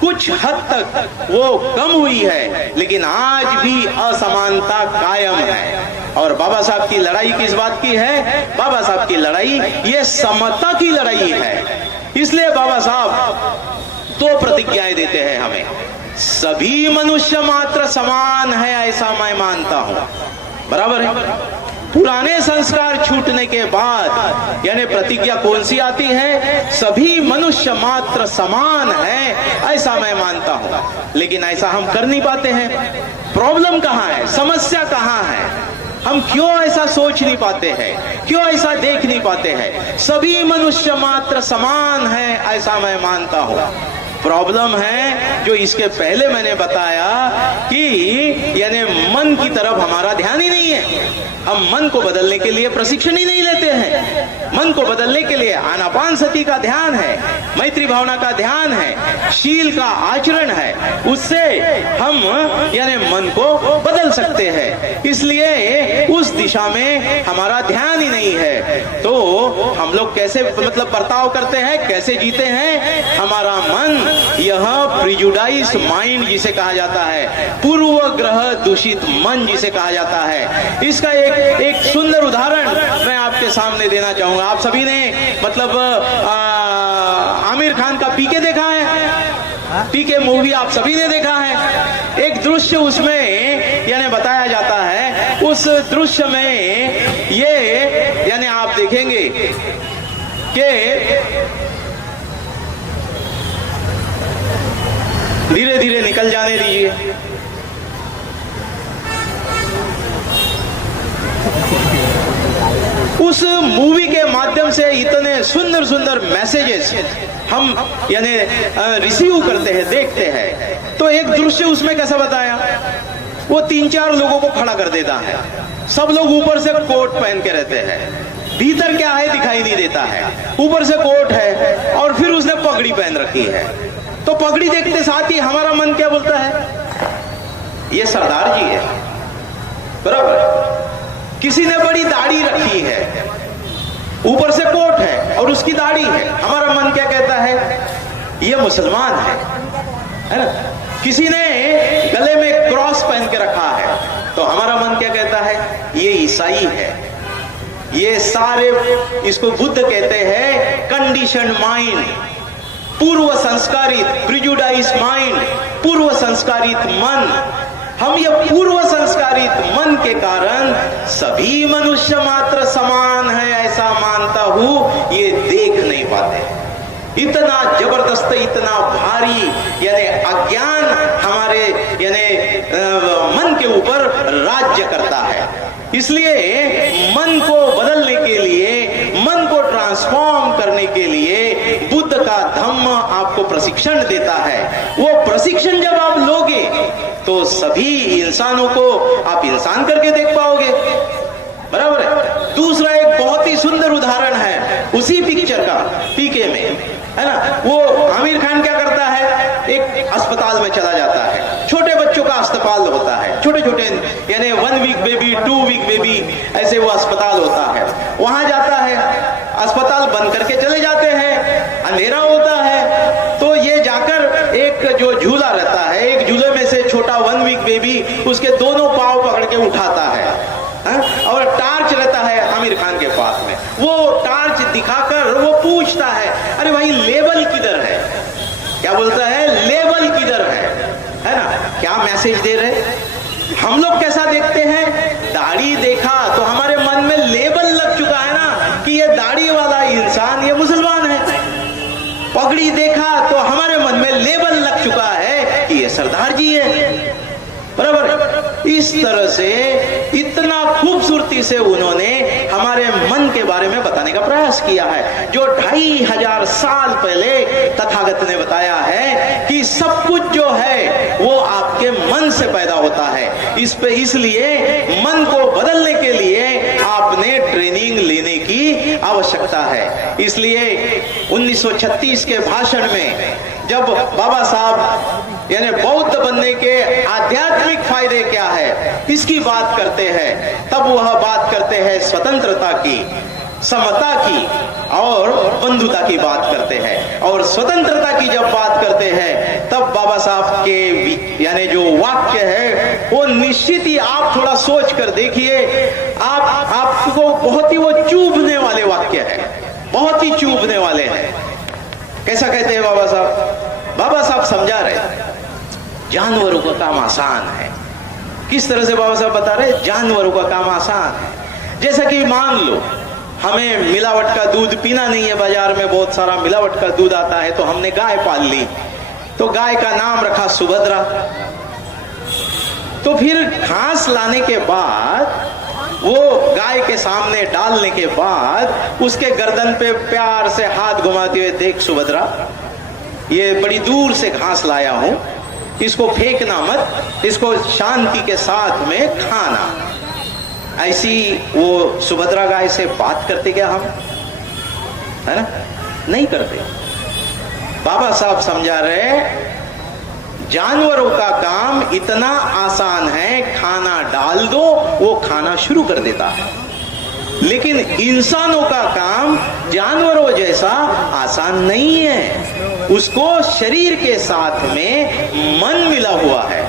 कुछ हद तक वो कम हुई है, लेकिन आज भी असमानता कायम है। और बाबा साहब की लड़ाई किस बात की है? बाबा साहब की लड़ाई ये समता की लड़ाई है। इसलिए बाबा साहब दो प्रतिज्ञाएं देते हैं हमें। सभी मनुष्य मात्र समान है, ऐसा मैं मानता हूं। बराबर है। पुराने संस्कार छूटने के बाद यानी प्रतिज्ञा कौन सी आती है? सभी मनुष्य मात्र समान है, ऐसा मैं मानता हूं। लेकिन ऐसा हम कर नहीं पाते हैं। प्रॉब्लम कहां है? समस्या कहां है? हम क्यों ऐसा सोच नहीं पाते हैं? क्यों ऐसा देख नहीं पाते हैं? सभी मनुष्य मात्र समान है, ऐसा मैं मानता हूं। प्रॉब्लम है जो इसके पहले मैंने बताया कि यानी मन की तरफ हमारा ध्यान ही नहीं है। हम मन को बदलने के लिए प्रशिक्षण ही नहीं लेते हैं। मन को बदलने के लिए आनापानसति का ध्यान है, मैत्री भावना का ध्यान है, शील का आचरण है, उससे हम यानी मन को बदल सकते हैं। इसलिए उस दिशा में हमारा ध्यान ही नहीं है। तो हम लोग कैसे मतलब बर्ताव करते हैं, कैसे जीते हैं? हमारा मन यह प्रिजुडाइज माइंड जिसे कहा जाता है, पूर्व ग्रह दूषित मन जिसे कहा जाता है, इसका एक सुंदर उदाहरण मैं आपके सामने देना चाहूंगा। आप सभी ने मतलब आमिर खान का पीके देखा है? पीके मूवी आप सभी ने देखा है। एक दृश्य उसमें यानी बताया जाता है, उस दृश्य में ये यानी आप देखेंगे कि धीरे धीरे निकल जाने दीजिए। उस मूवी के माध्यम से इतने सुंदर सुंदर मैसेजेस हम यानी रिसीव करते हैं, देखते हैं। तो एक दृश्य उसमें कैसा बताया? वो 3-4 लोगों को खड़ा कर देता है। सब लोग ऊपर से कोट पहन के रहते हैं, भीतर क्या है दिखाई नहीं देता है। ऊपर से कोट है और फिर उसने पगड़ी पहन रखी है। तो पगड़ी देखते साथ ही हमारा मन क्या बोलता है? ये सरदार जी है, बराबर। किसी ने बड़ी दाढ़ी रखी है, ऊपर से कोट है और उसकी दाढ़ी है, हमारा मन क्या कहता है? ये मुसलमान है ना। किसी ने गले में क्रॉस पहन के रखा है, तो हमारा मन क्या कहता है? ये ईसाई है। ये सारे इसको बुद्ध कहते हैं कंडीशन माइंड, पूर्व संस्कारित प्रिजुडाइज माइंड, पूर्व संस्कारित मन। हम ये पूर्व संस्कारित मन के कारण सभी मनुष्य मात्र समान है ऐसा मानता हूं, ये देख नहीं पाते। इतना जबरदस्त, इतना भारी यानी अज्ञान हमारे यानी मन के ऊपर राज्य करता है। इसलिए मन को बदलने के लिए, मन को ट्रांसफॉर्म करने के लिए बुद्ध का धम्म आपको प्रशिक्षण देता है। वो प्रशिक्षण जब आप लोगे तो सभी इंसानों को आप इंसान करके देख पाओगे, बराबर है। दूसरा एक बहुत ही सुंदर उदाहरण है उसी पिक्चर का, पीके में, है ना। वो आमिर खान क्या करता है? एक अस्पताल में चला जाता है, छोटे बच्चों का अस्पताल होता है, छोटे छोटे यानी 1 वीक बेबी, 2 वीक बेबी, ऐसे वो अस्पताल होता है। वहां जाता है, अस्पताल बंद करके चले जाते हैं, अंधेरा होता है। तो ये जाकर एक जो झूला रहता है, एक झूले में से छोटा 1 वीक बेबी उसके दोनों पांव पकड़ के उठाता है और टार्च रहता है आमिर खान के पास में। वो टार्च दिखाकर वो पूछता है, अरे भाई लेबल किधर है? क्या बोलता है? लेबल किधर है ना। क्या मैसेज दे रहे? हम लोग कैसा देखते हैं? दाढ़ी देखा तो हमारे मन में लेबल लग चुका है ना कि ये दाढ़ी वाला इंसान ये मुसलमान है। पगड़ी देखा तो हमारे मन में लेबल लग चुका है कि ये सरदार जी है, बराबर। इस तरह से इतना खूबसूरती से उन्होंने हमारे मन के बारे में बताने का प्रयास किया है। जो 2500 साल पहले तथागत ने बताया है कि सब कुछ जो है वो आपके मन से पैदा होता है। इसलिए मन को बदलने के लिए आपने ट्रेनिंग लेने की आवश्यकता है। इसलिए 1936 के भाषण में जब बाबा साहब यानी बौद्ध बनने के आध्यात्मिक फायदे क्या है इसकी बात करते हैं, तब वह बात करते हैं स्वतंत्रता की, समता की और बंधुता की बात करते हैं। और स्वतंत्रता की जब बात करते हैं तब बाबा साहब के यानी जो वाक्य है वो निश्चित ही आप थोड़ा सोच कर देखिए, आपको बहुत ही वो चुभने वाले वाक्य है, बहुत ही चुभने वाले हैं। कैसा कहते हैं बाबा साहब? बाबा साहब समझा रहे जानवरों का काम आसान है। किस तरह से बाबा साहब बता रहे? जानवरों का काम आसान है। जैसा कि मान लो हमें मिलावट का दूध पीना नहीं है, बाजार में बहुत सारा मिलावट का दूध आता है, तो हमने गाय पाल ली, तो गाय का नाम रखा सुभद्रा। तो फिर घास लाने के बाद वो गाय के सामने डालने के बाद उसके गर्दन पे प्यार से हाथ घुमाते हुए, देख सुभद्रा, ये बड़ी दूर से घास लाया हूं, इसको फेंकना मत, इसको शांति के साथ में खाना। ऐसी वो सुभद्रा गाय से बात करते क्या हम? है ना? नहीं करते। बाबा साहब समझा रहे जानवरों का काम इतना आसान है, खाना डाल दो वो खाना शुरू कर देता है। लेकिन इंसानों का काम जानवरों जैसा आसान नहीं है, उसको शरीर के साथ में मन मिला हुआ है।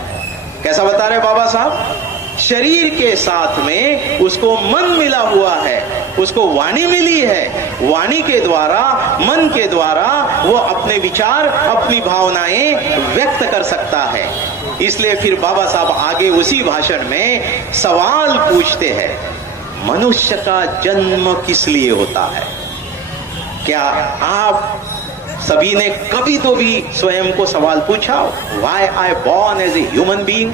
कैसा बता रहे बाबा साहब? शरीर के साथ में उसको मन मिला हुआ है, उसको वाणी मिली है, वाणी के द्वारा, मन के द्वारा वो अपने विचार, अपनी भावनाएं व्यक्त कर सकता है। इसलिए फिर बाबा साहब आगे उसी भाषण में सवाल पूछते हैं, मनुष्य का जन्म किस लिए होता है? क्या आप सभी ने कभी तो भी स्वयं को सवाल पूछा, why I born as a human being?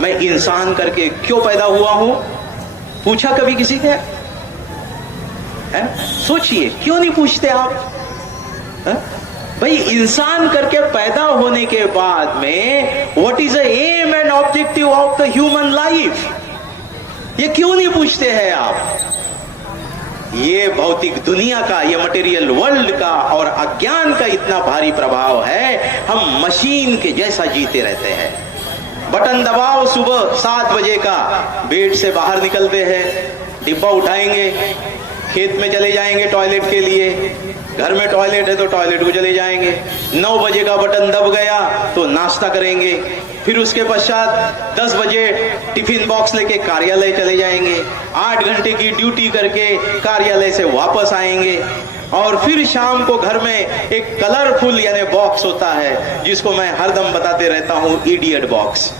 मैं इंसान करके क्यों पैदा हुआ हूं? पूछा कभी किसी के? सोचिए, क्यों नहीं पूछते आप? भाई, इंसान करके पैदा होने के बाद में what is the aim and objective of the human life, ये क्यों नहीं पूछते हैं आप? ये भौतिक दुनिया का, ये मटेरियल वर्ल्ड का और अज्ञान का इतना भारी प्रभाव है, हम मशीन के जैसा जीते रहते हैं। बटन दबाओ, सुबह 7 बजे का बेड से बाहर निकलते हैं, डिब्बा उठाएंगे, खेत में चले जाएंगे टॉयलेट के लिए, घर में टॉयलेट है तो टॉयलेट को चले जाएंगे। 9 बजे का बटन दब गया तो नाश्ता करेंगे, फिर उसके पश्चात 10 बजे टिफिन बॉक्स लेके कार्यालय चले जाएंगे, 8 घंटे की ड्यूटी करके कार्यालय से वापस आएंगे और फिर शाम को घर में एक कलरफुल यानी बॉक्स होता है जिसको मैं हरदम बताते रहता हूं, इडियट बॉक्स।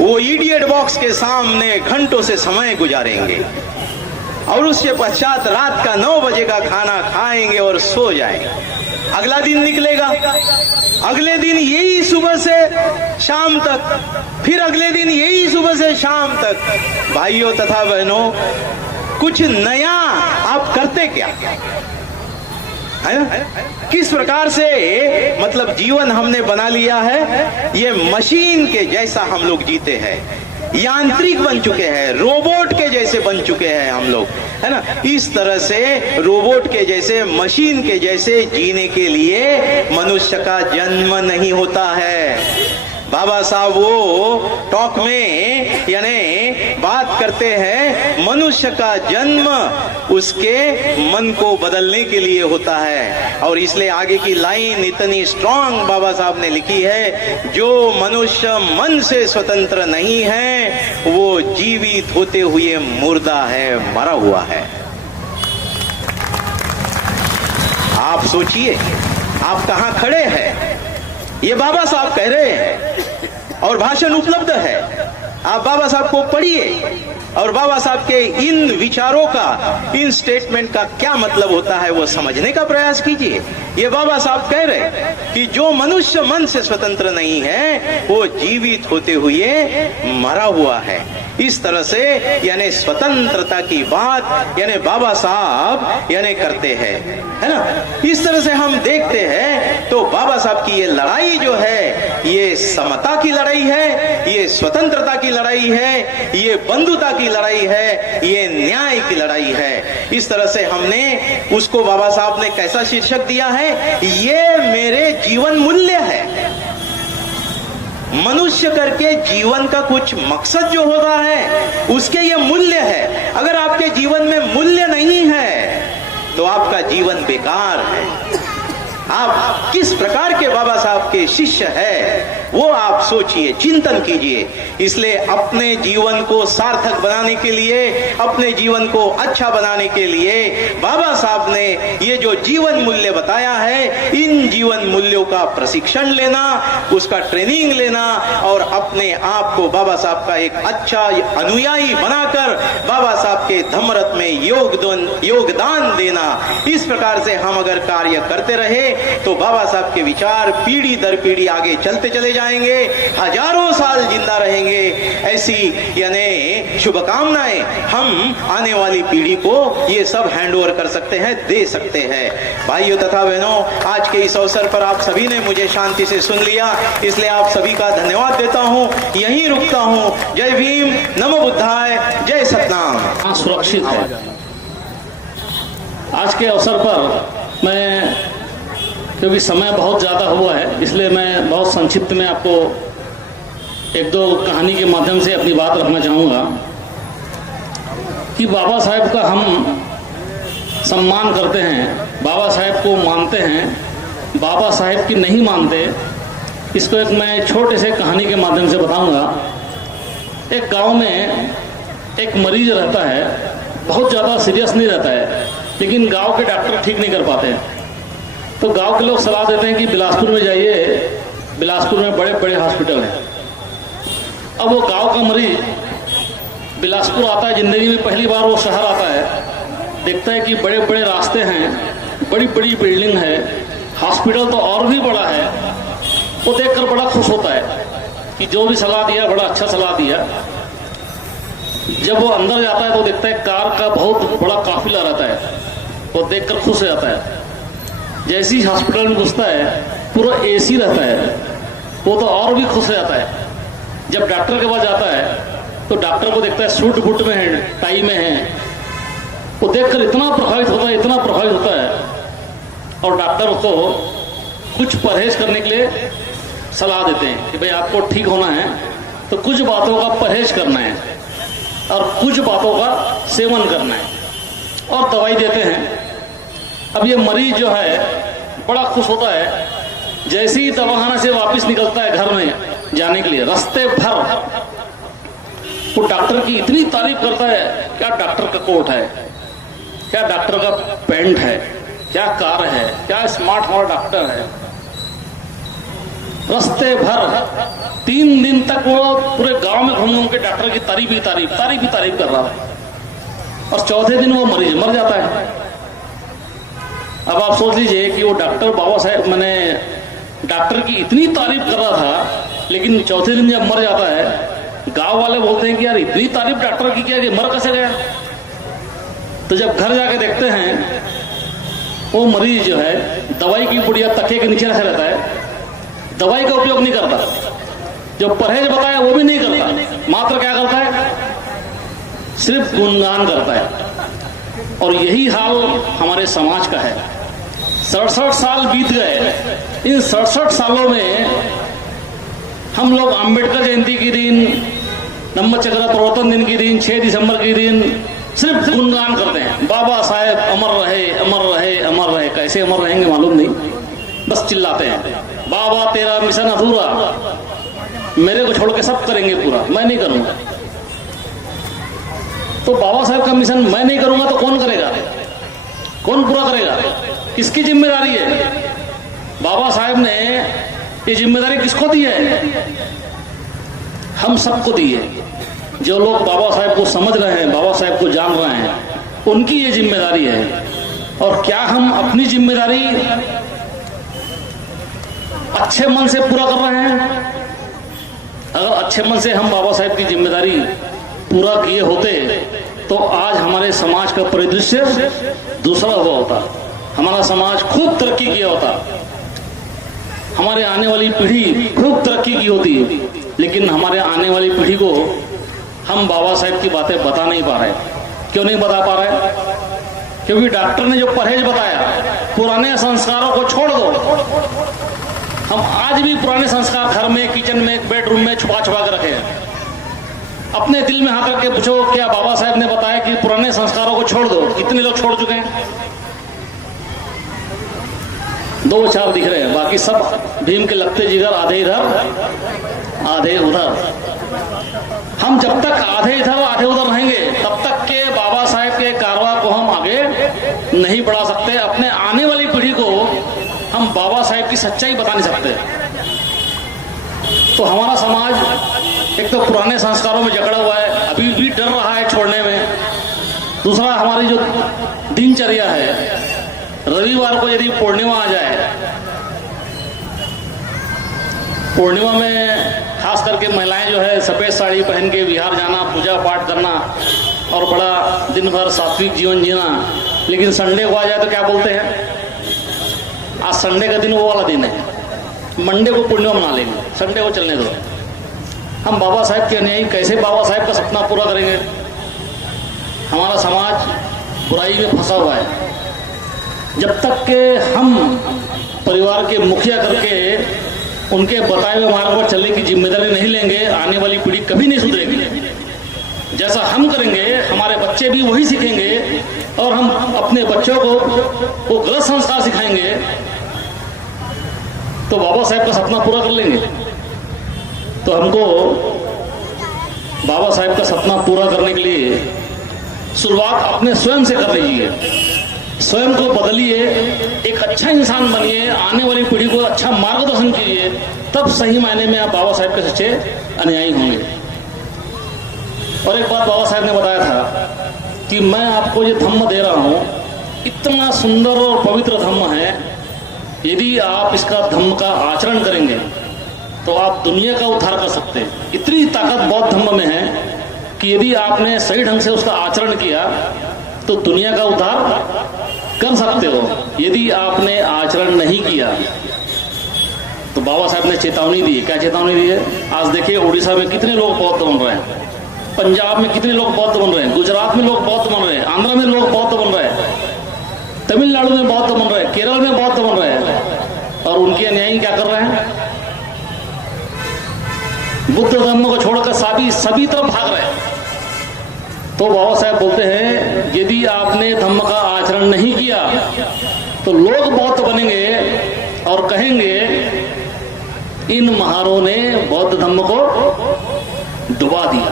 वो इडियट बॉक्स के सामने घंटों से समय गुजारेंगे और उसके पश्चात रात का 9 बजे का खाना खाएंगे और सो जाएंगे। अगला दिन निकलेगा, अगले दिन यही सुबह से शाम तक, फिर अगले दिन यही सुबह से शाम तक। भाइयों तथा बहनों, कुछ नया आप करते क्या है ना? किस प्रकार से मतलब जीवन हमने बना लिया है, ये मशीन के जैसा हम लोग जीते हैं, यांत्रिक बन चुके हैं, रोबोट के जैसे बन चुके हैं हम लोग, है ना? इस तरह से रोबोट के जैसे, मशीन के जैसे जीने के लिए मनुष्य का जन्म नहीं होता है। बाबा साहब वो टॉक में यानी बात करते हैं, मनुष्य का जन्म उसके मन को बदलने के लिए होता है। और इसलिए आगे की लाइन इतनी स्ट्रांग बाबा साहब ने लिखी है, जो मनुष्य मन से स्वतंत्र नहीं है वो जीवित होते हुए मुर्दा है, मरा हुआ है। आप सोचिए आप कहां खड़े हैं, ये बाबा साहब कह रहे हैं और भाषण उपलब्ध है, आप बाबा साहब को पढ़िए। और बाबा साहब के इन विचारों का, इन स्टेटमेंट का क्या मतलब होता है वो समझने का प्रयास कीजिए। ये बाबा साहब कह रहे कि जो मनुष्य मन से स्वतंत्र नहीं है वो जीवित होते हुए मरा हुआ है। इस तरह से यानी स्वतंत्रता की बात यानी बाबा साहब यानी करते हैं, है ना। इस तरह से हम देखते हैं तो बाबा साहब की ये लड़ाई जो है ये समता की लड़ाई है, ये स्वतंत्रता की लड़ाई है, ये बंधुता की लड़ाई है, ये न्याय की लड़ाई है। इस तरह से हमने उसको बाबा साहब ने कैसा शीर्षक दिया है, ये मेरे जीवन मूल्य है। मनुष्य करके जीवन का कुछ मकसद जो होता है उसके ये मूल्य है। अगर आपके जीवन में मूल्य नहीं है तो आपका जीवन बेकार है। आप किस प्रकार के बाबा साहब के शिष्य है वो आप सोचिए, चिंतन कीजिए। इसलिए अपने जीवन को सार्थक बनाने के लिए, अपने जीवन को अच्छा बनाने के लिए बाबा साहब ने ये जो जीवन मूल्य बताया है, इन जीवन मूल्यों का प्रशिक्षण लेना, उसका ट्रेनिंग लेना और अपने आप को बाबा साहब का एक अच्छा अनुयायी बनाकर बाबा साहब के धम्मरथ में योगदान देना। इस प्रकार से हम अगर कार्य करते रहे तो बाबा साहब के विचार पीढ़ी दर पीढ़ी आगे चलते चले जाएंगे, हजारों साल जिंदा रहेंगे। ऐसी यानी शुभकामनाएं हम आने वाली पीढ़ी को ये सब हैंड ओवर कर सकते हैं, दे सकते हैं। भाइयों तथा बहनों, आज के इस अवसर पर आप सभी ने मुझे शांति से सुन लिया, इसलिए आप सभी का धन्यवाद देता हूं, यहीं रुकता हूं। जय भीम, नमो बुद्धाय, जय सतनाम। सुरक्षित है। आज के अवसर पर मैं, क्योंकि समय बहुत ज़्यादा हुआ है, इसलिए मैं बहुत संक्षिप्त में आपको एक दो कहानी के माध्यम से अपनी बात रखना चाहूँगा कि बाबा साहेब का हम सम्मान करते हैं, बाबा साहेब को मानते हैं, बाबा साहेब की नहीं मानते। इसको एक मैं छोटे से कहानी के माध्यम से बताऊँगा। एक गांव में एक मरीज रहता है, बहुत ज़्यादा सीरियस नहीं रहता है, लेकिन गांव के डॉक्टर ठीक नहीं कर पाते हैं। तो गांव के लोग सलाह देते हैं कि बिलासपुर में जाइए, बिलासपुर में बड़े बड़े हॉस्पिटल हैं। अब वो गांव का मरीज बिलासपुर आता है, ज़िंदगी में पहली बार वो शहर आता है, देखता है कि बड़े बड़े रास्ते हैं, बड़ी बड़ी बिल्डिंग है, हॉस्पिटल तो और भी बड़ा है। वो देखकर बड़ा खुश होता है कि जो भी सलाह दिया बड़ा अच्छा सलाह दिया। जब वो अंदर जाता है तो देखता है कार का बहुत बड़ा काफिला रहता है, वो देखकर खुश हो जाता है। जैसे ही हॉस्पिटल में घुसता है पूरा एसी रहता है, वो तो और भी खुश हो जाता है। जब डॉक्टर के पास जाता है तो डॉक्टर को देखता है सूट बूट में है, टाई में है, वो देखकर इतना प्रभावित होता है, इतना प्रभावित होता है। और डॉक्टर उसको कुछ परहेज करने के लिए सलाह देते हैं कि भाई आपको ठीक होना है तो कुछ बातों का परहेज करना है और कुछ बातों का सेवन करना है, और दवाई देते हैं। अब ये मरीज जो है बड़ा खुश होता है। जैसे ही दवाखाना से वापस निकलता है घर में जाने के लिए, रास्ते भर वो डॉक्टर की इतनी तारीफ करता है, क्या डॉक्टर का कोट है, क्या डॉक्टर का पैंट है, क्या कार है, क्या स्मार्ट हमारा डॉक्टर है। रास्ते भर 3 दिन तक वो पूरे गांव में घूम घूम के डॉक्टर की तारीफ ही तारीफ कर रहा है। और चौथे दिन वो मरीज मर जाता है। अब आप सोच लीजिए कि वो डॉक्टर बाबा साहेब, मैंने डॉक्टर की इतनी तारीफ कर रहा था, लेकिन चौथे दिन जब मर जाता है, गांव वाले बोलते हैं कि यार इतनी तारीफ डॉक्टर की किया कि मर कैसे गया। तो जब घर जाके देखते हैं वो मरीज जो है दवाई की पुड़िया तकिए के नीचे रखा रहता है, दवाई का उपयोग नहीं करता, जो परहेज बताया वो भी नहीं करता, मात्र क्या करता है, सिर्फ गुणगान करता है। और यही हाल हमारे समाज का है। 67 साल बीत गए। इन 67 सालों में हम लोग अंबेडकर जयंती के दिन, धम्मचक्र प्रवर्तन दिन के दिन, 6 दिसंबर के दिन सिर्फ गुणगान करते हैं, बाबा साहेब अमर रहे, अमर रहे, अमर रहे। कैसे अमर रहेंगे मालूम नहीं, बस चिल्लाते हैं बाबा तेरा मिशन अधूरा, मेरे को छोड़ के सब करेंगे पूरा, मैं नहीं करूंगा। तो बाबा साहेब का मिशन मैं नहीं करूंगा तो कौन करेगा, कौन पूरा करेगा, किसकी जिम्मेदारी है? बाबा साहेब ने ये जिम्मेदारी किसको दी है? हम सबको दी है। जो लोग बाबा साहेब को समझ रहे हैं, बाबा साहेब को जान रहे हैं, उनकी ये जिम्मेदारी है। और क्या हम अपनी जिम्मेदारी अच्छे मन से पूरा कर रहे हैं? अगर अच्छे मन से हम बाबा साहेब की जिम्मेदारी पूरा किए होते तो आज हमारे समाज का परिदृश्य दूसरा हुआ होता, हमारा समाज खूब तरक्की किया होता, हमारे आने वाली पीढ़ी खूब तरक्की की होती। लेकिन हमारे आने वाली पीढ़ी को हम बाबा साहेब की बातें बता नहीं पा रहे। क्यों नहीं बता पा रहे? क्योंकि डॉक्टर ने जो परहेज बताया, पुराने संस्कारों को छोड़ दो। हम आज भी पुराने संस्कार घर में, किचन में, बेडरूम में छुपा छुपा के रखे हैं। अपने दिल में हाथ रख के पूछो, क्या बाबा साहेब ने बताया कि पुराने संस्कारों को छोड़ दो? कितने लोग छोड़ चुके हैं? 2-4 दिख रहे हैं, बाकी सब भीम के लगते जिगर, आधे इधर आधे उधर। हम जब तक आधे इधर आधे उधर रहेंगे तब तक के बाबा साहेब के कारवा को हम आगे नहीं बढ़ा सकते। अपने आने वाली पीढ़ी को हम बाबा साहेब की सच्चाई बता नहीं सकते। तो हमारा समाज एक तो पुराने संस्कारों में जकड़ा हुआ है, अभी भी डर रहा है छोड़ने में। दूसरा, हमारी जो दिनचर्या है, रविवार को यदि पूर्णिमा आ जाए, पूर्णिमा में खास करके महिलाएं जो है सफेद साड़ी पहन के विहार जाना, पूजा पाठ करना और बड़ा दिन भर सात्विक जीवन जीना। लेकिन संडे को आ जाए तो क्या बोलते हैं? आज संडे का दिन वो वाला दिन है, मंडे को पूर्णिमा मना लेंगे, संडे को चलने दो। हम बाबा साहेब के अनुयायी कैसे बाबा साहेब का सपना पूरा करेंगे? हमारा समाज बुराई में फंसा हुआ है। जब तक के हम परिवार के मुखिया करके उनके बताए हुए मार्ग पर चलने की जिम्मेदारी नहीं लेंगे, आने वाली पीढ़ी कभी नहीं सुधरेगी। जैसा हम करेंगे हमारे बच्चे भी वही सीखेंगे, और हम अपने बच्चों को वो गलत संस्कार सिखाएंगे तो बाबा साहेब का सपना पूरा कर लेंगे। तो हमको बाबा साहेब का सपना पूरा करने के लिए शुरुआत अपने स्वयं से कर लीजिए। स्वयं को बदलिए, एक अच्छा इंसान बनिए, आने वाली पीढ़ी को अच्छा मार्गदर्शन कीजिए, तब सही मायने में आप बाबा साहेब के सच्चे अनुयायी होंगे। और एक बात बाबा साहेब ने बताया था कि मैं आपको ये धम्म दे रहा हूँ, इतना सुंदर और पवित्र धम्म है, यदि आप इसका धम्म का आचरण करेंगे तो आप दुनिया का उद्धार कर सकते हैं। इतनी ताकत बौद्ध धम्म में है कि यदि आपने सही ढंग से उसका आचरण किया तो दुनिया का उद्धार कर सकते हो। यदि आपने आचरण नहीं किया तो बाबा साहब ने चेतावनी दी। क्या चेतावनी दी है? आज देखिए उड़ीसा में कितने लोग बौद्ध बन रहे हैं, पंजाब में कितने लोग बौद्ध बन रहे हैं, गुजरात में लोग बौद्ध बन रहे हैं, आंध्र में लोग बौद्ध बन रहे हैं, तमिलनाडु में बौद्ध बन रहे हैं, केरल में बौद्ध बन रहे हैं। और उनके अनुयायी क्या कर रहे हैं? बुद्ध धर्म को छोड़कर सभी तरफ भाग रहे हैं। तो बाबा साहब बोलते हैं, यदि आपने धम्म का आचरण नहीं किया तो लोग बौद्ध बनेंगे और कहेंगे इन महारों ने बौद्ध धम्म को डुबा दिया।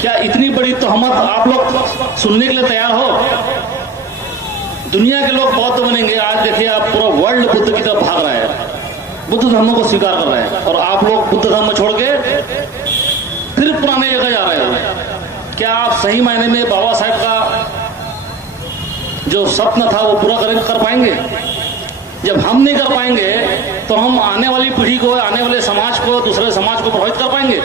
क्या इतनी बड़ी तोहमत आप लोग सुनने के लिए तैयार हो? दुनिया के लोग बौद्ध बनेंगे। आज देखिए आप पूरा वर्ल्ड बुद्ध की तरफ भाग रहा है, बुद्ध धर्म को स्वीकार कर रहे हैं, और आप लोग बुद्ध धर्म छोड़ के फिर पुराने जगह जा रहे हो। क्या आप सही मायने में बाबा साहब का जो स्वप्न था वो पूरा कर पाएंगे? जब हम नहीं कर पाएंगे तो हम आने वाली पीढ़ी को, आने वाले समाज को, दूसरे समाज को प्रभावित कर पाएंगे?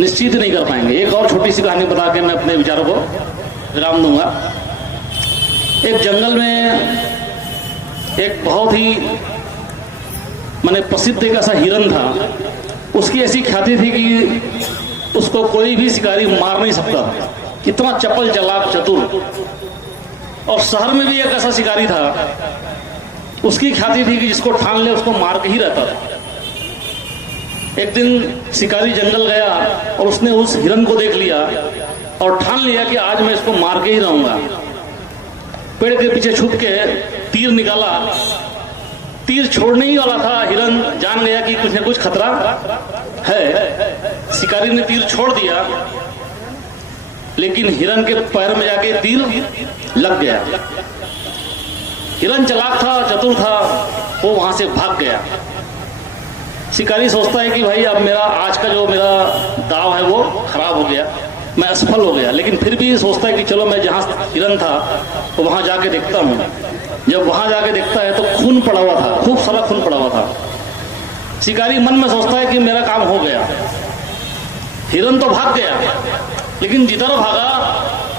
निश्चित नहीं कर पाएंगे। एक और छोटी सी कहानी बता के मैं अपने विचारों को विराम दूंगा। एक जंगल में एक बहुत ही माने प्रसिद्ध एक ऐसा हिरन था। उसकी ऐसी ख्याति थी कि उसको कोई भी शिकारी मार नहीं सकता, इतना चपल चालाक चतुर। और शहर में भी एक ऐसा शिकारी था, उसकी ख्याति थी कि जिसको ठान ले उसको मार के ही रहता था। एक दिन शिकारी जंगल गया और उसने उस हिरन को देख लिया और ठान लिया कि आज मैं इसको मार के ही रहूंगा। पेड़ के पीछे छुप के तीर निकाला, तीर छोड़ने ही वाला था, हिरन जान गया कि कुछ न कुछ खतरा है। शिकारी ने तीर छोड़ दिया, लेकिन हिरन के पैर में जाके तीर लग गया। हिरन चालाक था, चतुर था, वो वहां से भाग गया। शिकारी सोचता है कि भाई अब मेरा आज का जो मेरा दाव है वो खराब हो गया, मैं असफल हो गया, लेकिन फिर भी सोचता है कि चलो मैं जहाँ हिरन था तो वहाँ जाके देखता हूँ। जब वहाँ जाके देखता है तो खून पड़ा हुआ था, खूब सारा खून पड़ा हुआ था। शिकारी मन में सोचता है कि मेरा काम हो गया। हिरन तो भाग गया, लेकिन जिधर भागा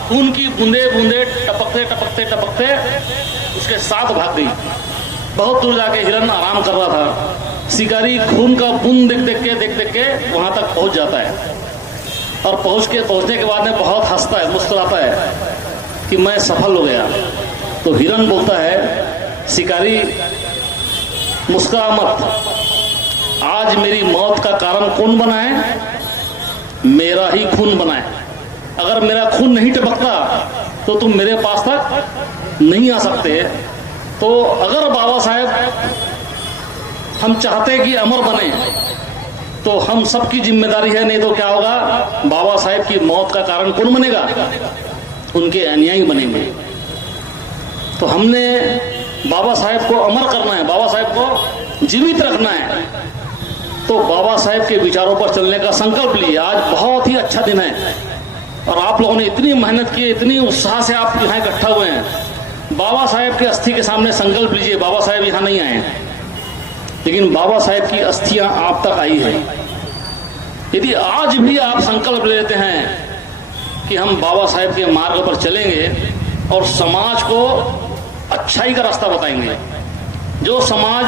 खून की बूंदे बूंदे टपकते टपकते टपकते उसके साथ भाग गई। बहुत दूर जाके हिरन आराम कर रहा था। शिकारी खून का बूंद देख देख के वहां तक पहुंच जाता है, और पहुंचने के बाद में बहुत हंसता है, मुस्कुराता है कि मैं सफल हो गया। तो हिरन बोलता है, शिकारी मुस्कुरा मत, आज मेरी मौत का कारण कौन बना है? मेरा ही खून बना है। अगर मेरा खून नहीं टपकता तो तुम मेरे पास तक नहीं आ सकते। तो अगर बाबा साहेब हम चाहते कि अमर बने तो हम सबकी जिम्मेदारी है, नहीं तो क्या होगा, बाबा साहेब की मौत का कारण कौन बनेगा? उनके अनुयायी बनेंगे। तो हमने बाबा साहेब को अमर करना है, बाबा साहेब को जीवित रखना है। तो बाबा साहेब के विचारों पर चलने का संकल्प लिए। आज बहुत ही अच्छा दिन है और आप लोगों ने इतनी मेहनत की, इतनी उत्साह से आप यहाँ इकट्ठा हुए हैं। बाबा साहेब के अस्थि के सामने संकल्प लीजिए। बाबा साहेब यहाँ नहीं आए हैं, लेकिन बाबा साहेब की अस्थियां आप तक आई है। यदि आज भी आप संकल्प लेते हैं कि हम बाबा साहेब के मार्ग पर चलेंगे और समाज को अच्छाई का रास्ता बताएंगे, जो समाज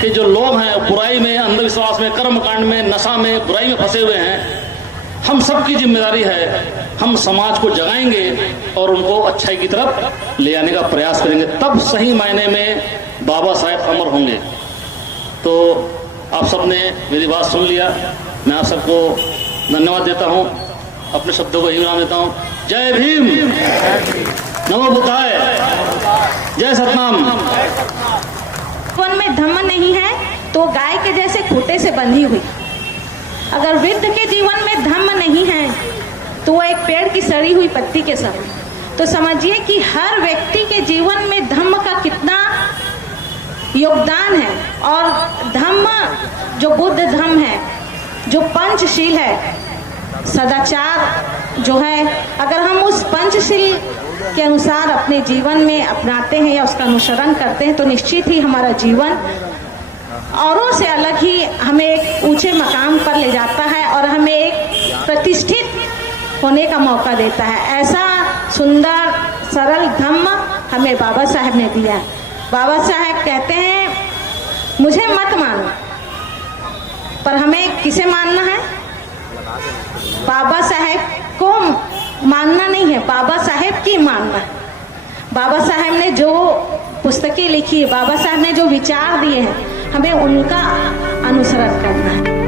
के जो लोग हैं बुराई में, अंधविश्वास में, कर्मकांड में, नशा में, बुराई में फंसे हुए हैं, हम सबकी जिम्मेदारी है हम समाज को जगाएंगे और उनको अच्छाई की तरफ ले आने का प्रयास करेंगे। तब सही मायने में बाबा साहेब अमर होंगे। तो आप सबने मेरी बात सुन लिया, मैं आप सबको धन्यवाद देता हूं, अपने शब्दों को ही विराम देता हूं। जय भीम, नमो बुद्धाय, जय सतनाम। जीवन में धम्म नहीं है तो गाय के जैसे खूंटे से बंधी हुई। अगर वृद्ध के जीवन में धम्म नहीं है तो वो एक पेड़ की सड़ी हुई पत्ती के समान। तो समझिए कि हर व्यक्ति के जीवन में धम्म का कितना योगदान है। और धम्म जो बुद्ध धम्म है, जो पंचशील है, सदाचार जो है, अगर हम उस पंचशील के अनुसार अपने जीवन में अपनाते हैं या उसका अनुसरण करते हैं तो निश्चित ही हमारा जीवन औरों से अलग ही हमें एक ऊंचे मकाम पर ले जाता है और हमें एक प्रतिष्ठित होने का मौका देता है। ऐसा सुंदर सरल धम्म हमें बाबा साहेब ने दिया है। बाबा साहेब कहते हैं, मुझे मत मानो, पर हमें किसे मानना है? बाबा साहेब को मानना नहीं है, बाबा साहेब की मानना है। बाबा साहेब ने जो पुस्तकें लिखी है, बाबा साहेब ने जो विचार दिए हैं, हमें उनका अनुसरण करना है।